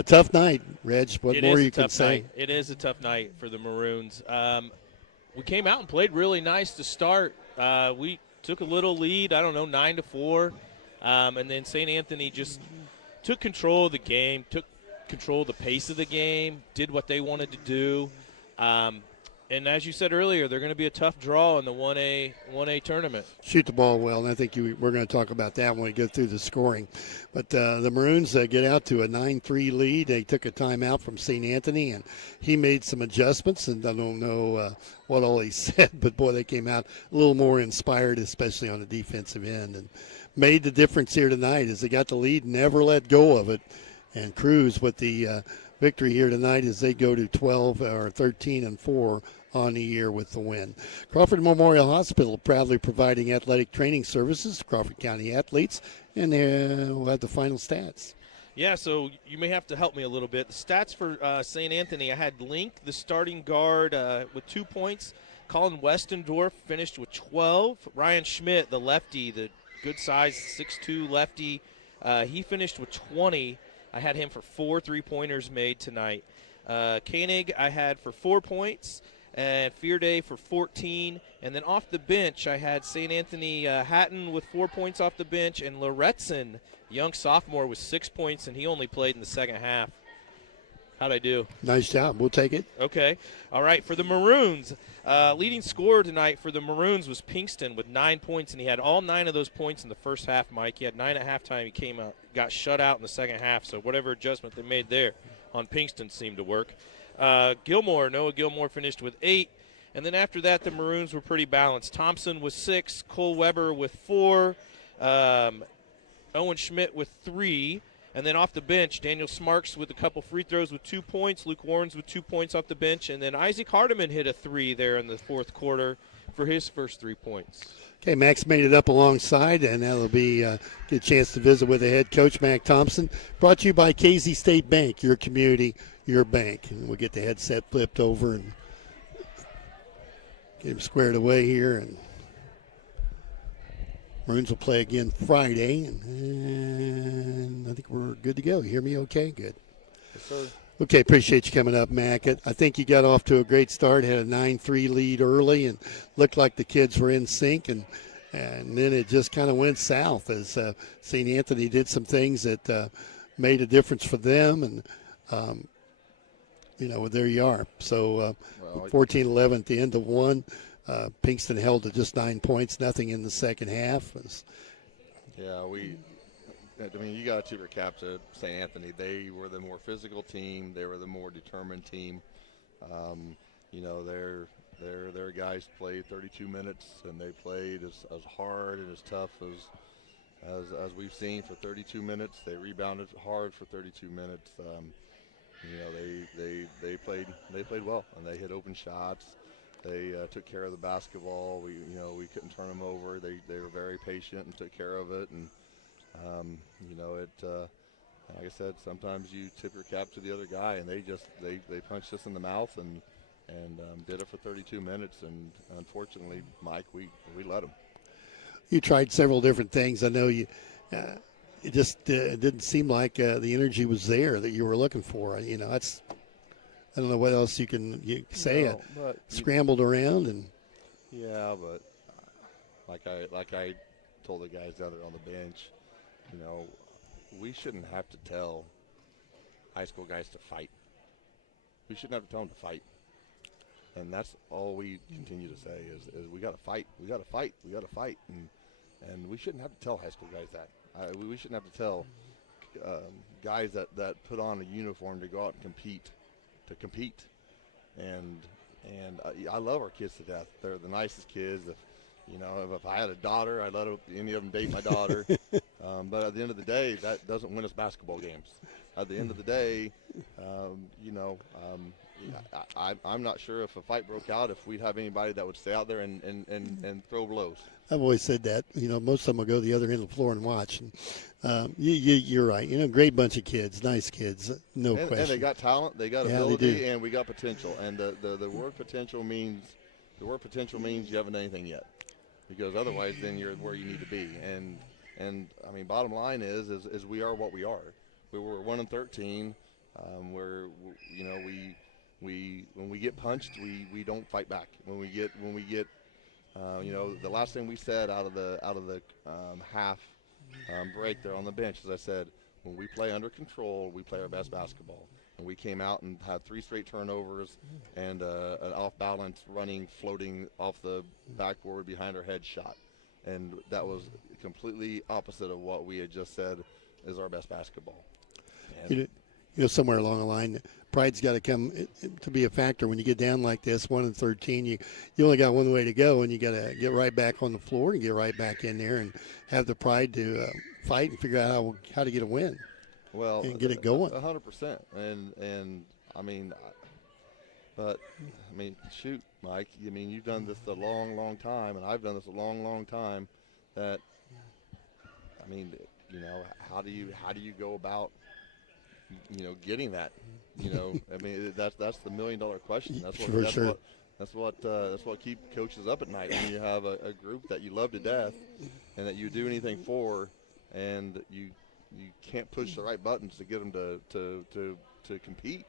Tough night, Reg. What more you can say? It is a tough night for the Maroons. We came out and played really nice to start. We took a little lead, 9-4, and then St. Anthony just took control of the game, took control of the pace of the game, did what they wanted to do. And And as you said earlier, they're going to be a tough draw in the 1A tournament. Shoot the ball well, and I think we're going to talk about that when we go through the scoring. But the Maroons get out to a 9-3 lead. They took a timeout from St. Anthony, and he made some adjustments, and I don't know what all he said, but, boy, they came out a little more inspired, especially on the defensive end, and made the difference here tonight as they got the lead, never let go of it, and cruise with the victory here tonight as they go to 13-4 on the year with the win. Crawford Memorial Hospital proudly providing athletic training services to Crawford County athletes, and we'll have the final stats. Yeah, so you may have to help me a little bit. The stats for St. Anthony, I had Link, the starting guard, with 2 points. Colin Westendorf finished with 12. Ryan Schmidt, the lefty, the good-sized 6'2 lefty, he finished with 20. I had him for 4 3-pointers made tonight. Koenig I had for 4 points, and Fearday for 14. And then off the bench, I had St. Anthony Hatton with 4 points off the bench, and Loretson, young sophomore, with 6 points, and he only played in the second half. How'd I do? Nice job. We'll take it. Okay. All right. For the Maroons, leading scorer tonight for the Maroons was Pinkston with 9 points, and he had all 9 of those points in the first half, Mike. He had 9 at halftime. He came out, got shut out in the second half, so whatever adjustment they made there on Pinkston seemed to work. Noah Gilmore finished with 8, and then after that the Maroons were pretty balanced. Thompson with 6, Cole Weber with 4, Owen Schmidt with 3, and then off the bench, Daniel Smarks with a couple free throws with 2 points, Luke Warrens with 2 points off the bench, and then Isaac Hardiman hit a 3 there in the fourth quarter for his first 3 points. Okay, Max made it up alongside, and that'll be get a chance to visit with the head coach, Mac Thompson. Brought to you by KZ State Bank, your community, your bank. And we'll get the headset flipped over and get him squared away here. And Maroons will play again Friday, and I think we're good to go. You hear me okay? Good. Yes, sir. Okay, appreciate you coming up, Mac. I think you got off to a great start, had a 9-3 lead early, and looked like the kids were in sync, and then it just kind of went south as St. Anthony did some things that made a difference for them, and, there you are. So 14-11 at the end of one. Pinkston held to just 9 points, nothing in the second half. You got to recap to St. Anthony. They were the more physical team. They were the more determined team. Their guys played 32 minutes, and they played as hard and as tough as we've seen for 32 minutes. They rebounded hard for 32 minutes. They played well, and they hit open shots. They took care of the basketball. We couldn't turn them over. They were very patient and took care of it. And like I said, sometimes you tip your cap to the other guy, and they punched us in the mouth and did it for 32 minutes. And unfortunately, Mike, we let them. You tried several different things. I know you. It just didn't seem like the energy was there that you were looking for. That's. I don't know what else you can say. Scrambled around and. Yeah, but like I told the guys down there on the bench, we shouldn't have to tell high school guys to fight. We shouldn't have to tell them to fight. And that's all we continue to say is we got to fight. We got to fight. We got to fight. And we shouldn't have to tell high school guys that. We shouldn't have to tell guys that put on a uniform to go out and compete. And I love our kids to death. They're the nicest kids. If I had a daughter, I'd let any of them date my daughter. But at the end of the day, that doesn't win us basketball games. At the end of the day, I'm not sure if a fight broke out, if we'd have anybody that would stay out there and throw blows. I've always said that. Most of them will go to the other end of the floor and watch. And, you're right. Great bunch of kids, nice kids, no question. And they got talent, they got ability, and we got potential. And the word potential means you haven't done anything yet, because otherwise then you're where you need to be. And I mean, bottom line is we are what we are. We were 1-13. When we get punched, we don't fight back. When we get the last thing we said out of the half break there on the bench, as I said, when we play under control, we play our best basketball. And we came out and had 3 straight turnovers and an off-balance running, floating off the backboard behind our head shot. And that was completely opposite of what we had just said is our best basketball. And Somewhere along the line, pride's got to come to be a factor when you get down like this, 1-13. You only got one way to go, and you got to get right back on the floor and get right back in there and have the pride to fight and figure out how to get a win. Well, and get it going. 100%. And I mean, shoot, Mike. I mean, you've done this a long, long time, and I've done this a long, long time. That, I mean, how do you go about, getting that? I mean, that's the $1 million question. That's what keeps coaches up at night when you have a group that you love to death, and that you do anything for, and you can't push the right buttons to get them to compete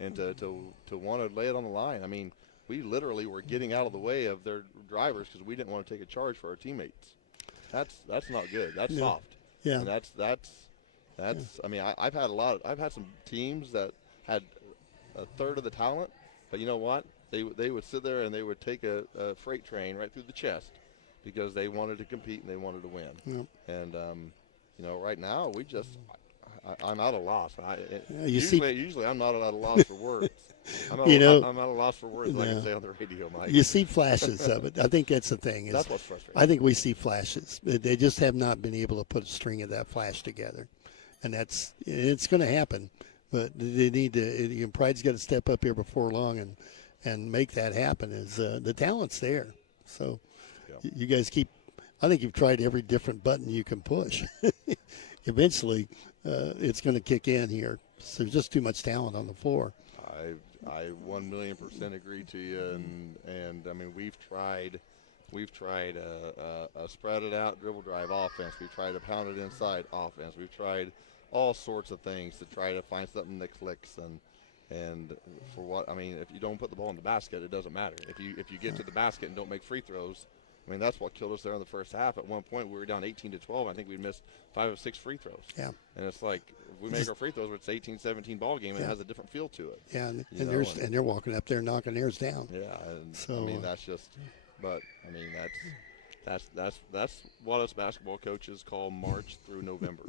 and to want to lay it on the line. I mean, we literally were getting out of the way of their drivers because we didn't want to take a charge for our teammates. That's not good. That's soft. Yeah. And that's. I mean, I've had some teams that had a third of the talent, but you know what? They would sit there and they would take a freight train right through the chest because they wanted to compete and they wanted to win. Yep. And right now I'm at a loss. Usually I'm not at a loss for words. I'm at a loss for words, like I say on the radio, Mike. You see flashes of it. I think that's the thing. That's what's frustrating. I think we see flashes. They just have not been able to put a string of that flash together, and it's going to happen. But they need to. Pride's got to step up here before long and make that happen. The talent's there. So you guys keep. I think you've tried every different button you can push. Eventually, it's going to kick in here. So there's just too much talent on the floor. I 1,000,000% agree to you, and I mean we've tried a spread it out dribble drive offense. We've tried a pound it inside offense. We've tried all sorts of things to try to find something that clicks and for what I mean, if you don't put the ball in the basket, it doesn't matter. If you get to the basket and don't make free throws, I mean that's what killed us there in the first half. At one point we were down 18-12. I think we missed 5 of 6 free throws. Yeah. And it's like if we make our free throws, it's 18-17 ball game, and it has a different feel to it. Yeah, and they're walking up there knocking theirs down. Yeah, and so I mean that's just. But I mean that's what us basketball coaches call March through November.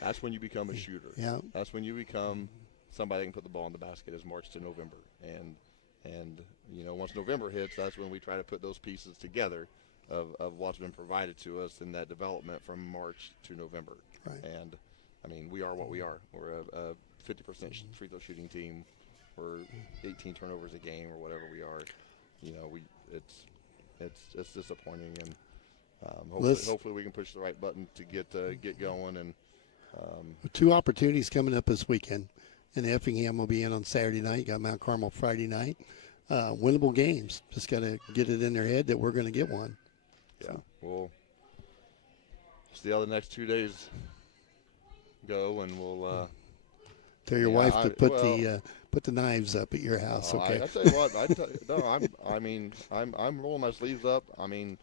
That's when you become a shooter. Yeah. That's when you become somebody that can put the ball in the basket. Is March to November, and once November hits, that's when we try to put those pieces together of what's been provided to us in that development from March to November. Right. And I mean we are what we are. We're a 50% free throw shooting team. We're 18 turnovers a game or whatever we are. It's disappointing, and hopefully we can push the right button to get going. And 2 opportunities coming up this weekend, and Effingham will be in on Saturday night. You got Mount Carmel Friday night. Winnable games. Just got to get it in their head that we're going to get one. Yeah, we'll see how the next 2 days go, and we'll tell your wife to put the knives up at your house. Okay. I tell you what. I'm rolling my sleeves up. I mean,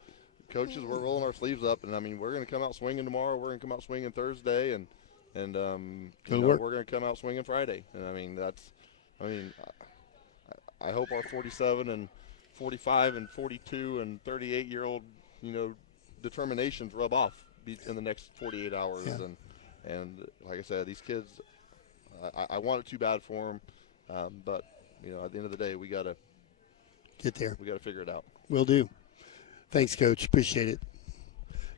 coaches, we're rolling our sleeves up, and I mean, we're going to come out swinging tomorrow. We're going to come out swinging Thursday, and we're going to come out swinging Friday. And I hope our 47 and 45 and 42 and 38-year-old, determinations rub off in the next 48 hours. Yeah. And like I said, these kids, I want it too bad for them. But at the end of the day, we got to get there. We got to figure it out. Will do. Thanks, Coach. Appreciate it.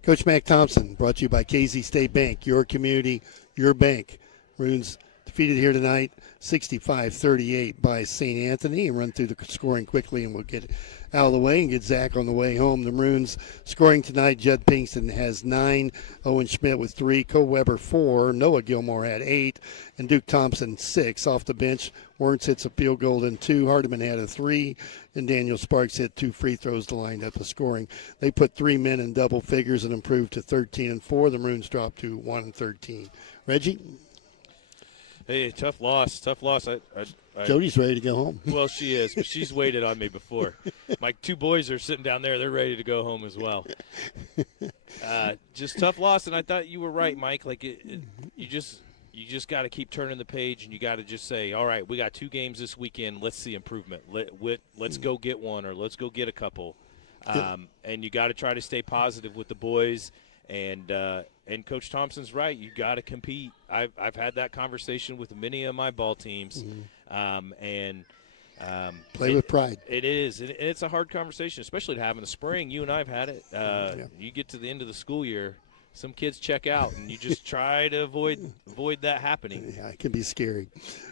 Coach Mac Thompson, brought to you by KZ State Bank, your community, your bank. Maroons defeated here tonight, 65-38 by St. Anthony. And run through the scoring quickly, and we'll get out of the way and get Zach on the way home. The Maroons scoring tonight, Judd Pinkston has 9, Owen Schmidt with 3, Cole Weber 4, Noah Gilmore had 8, and Duke Thompson 6. Off the bench, Werntz hits a field goal and 2, Hardiman had a 3, and Daniel Sparks hit 2 free throws to line up the scoring. They put 3 men in double figures and improved to 13-4. The Maroons dropped to 1-13. Reggie? Hey, tough loss. Jody's ready to go home. Well, she is, but she's waited on me before. My 2 boys are sitting down there. They're ready to go home as well. Just tough loss, and I thought you were right, Mike. Like you you just got to keep turning the page, and you got to just say, all right, we got 2 games this weekend. Let's see improvement. Let's go get one, or let's go get a couple. And you got to try to stay positive with the boys. And Coach Thompson's right. You got to compete. I've had that conversation with many of my ball teams, play with pride. It is. It's a hard conversation, especially to have in the spring. You and I have had it. You get to the end of the school year, some kids check out, and you just try to avoid that happening. Yeah, it can be scary.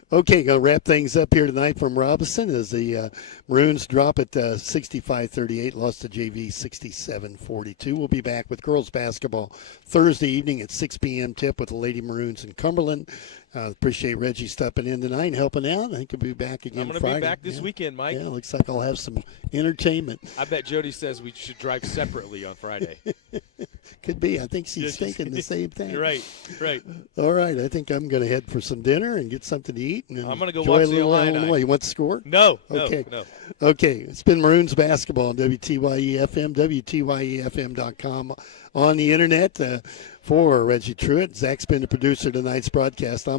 Okay, going to wrap things up here tonight from Robinson as the Maroons drop at 65-38, lost to JV 67-42. We'll be back with girls basketball Thursday evening at 6 p.m. tip with the Lady Maroons in Cumberland. Appreciate Reggie stepping in tonight and helping out. I think he'll be back again I'm going Friday. to be back this weekend, Mike. Yeah, looks like I'll have some entertainment. I bet Jody says we should drive separately on Friday. Could be. I think she's thinking the same thing. Right. All right. I think I'm going to head for some dinner and get something to eat. And I'm going to go enjoy watch a little the Illini. You want the score? No. Okay. No. Okay. It's been Maroons basketball on WTYE FM, WTYEFM.com on the internet. For Reggie Truitt, Zach's been the producer of tonight's broadcast. I'm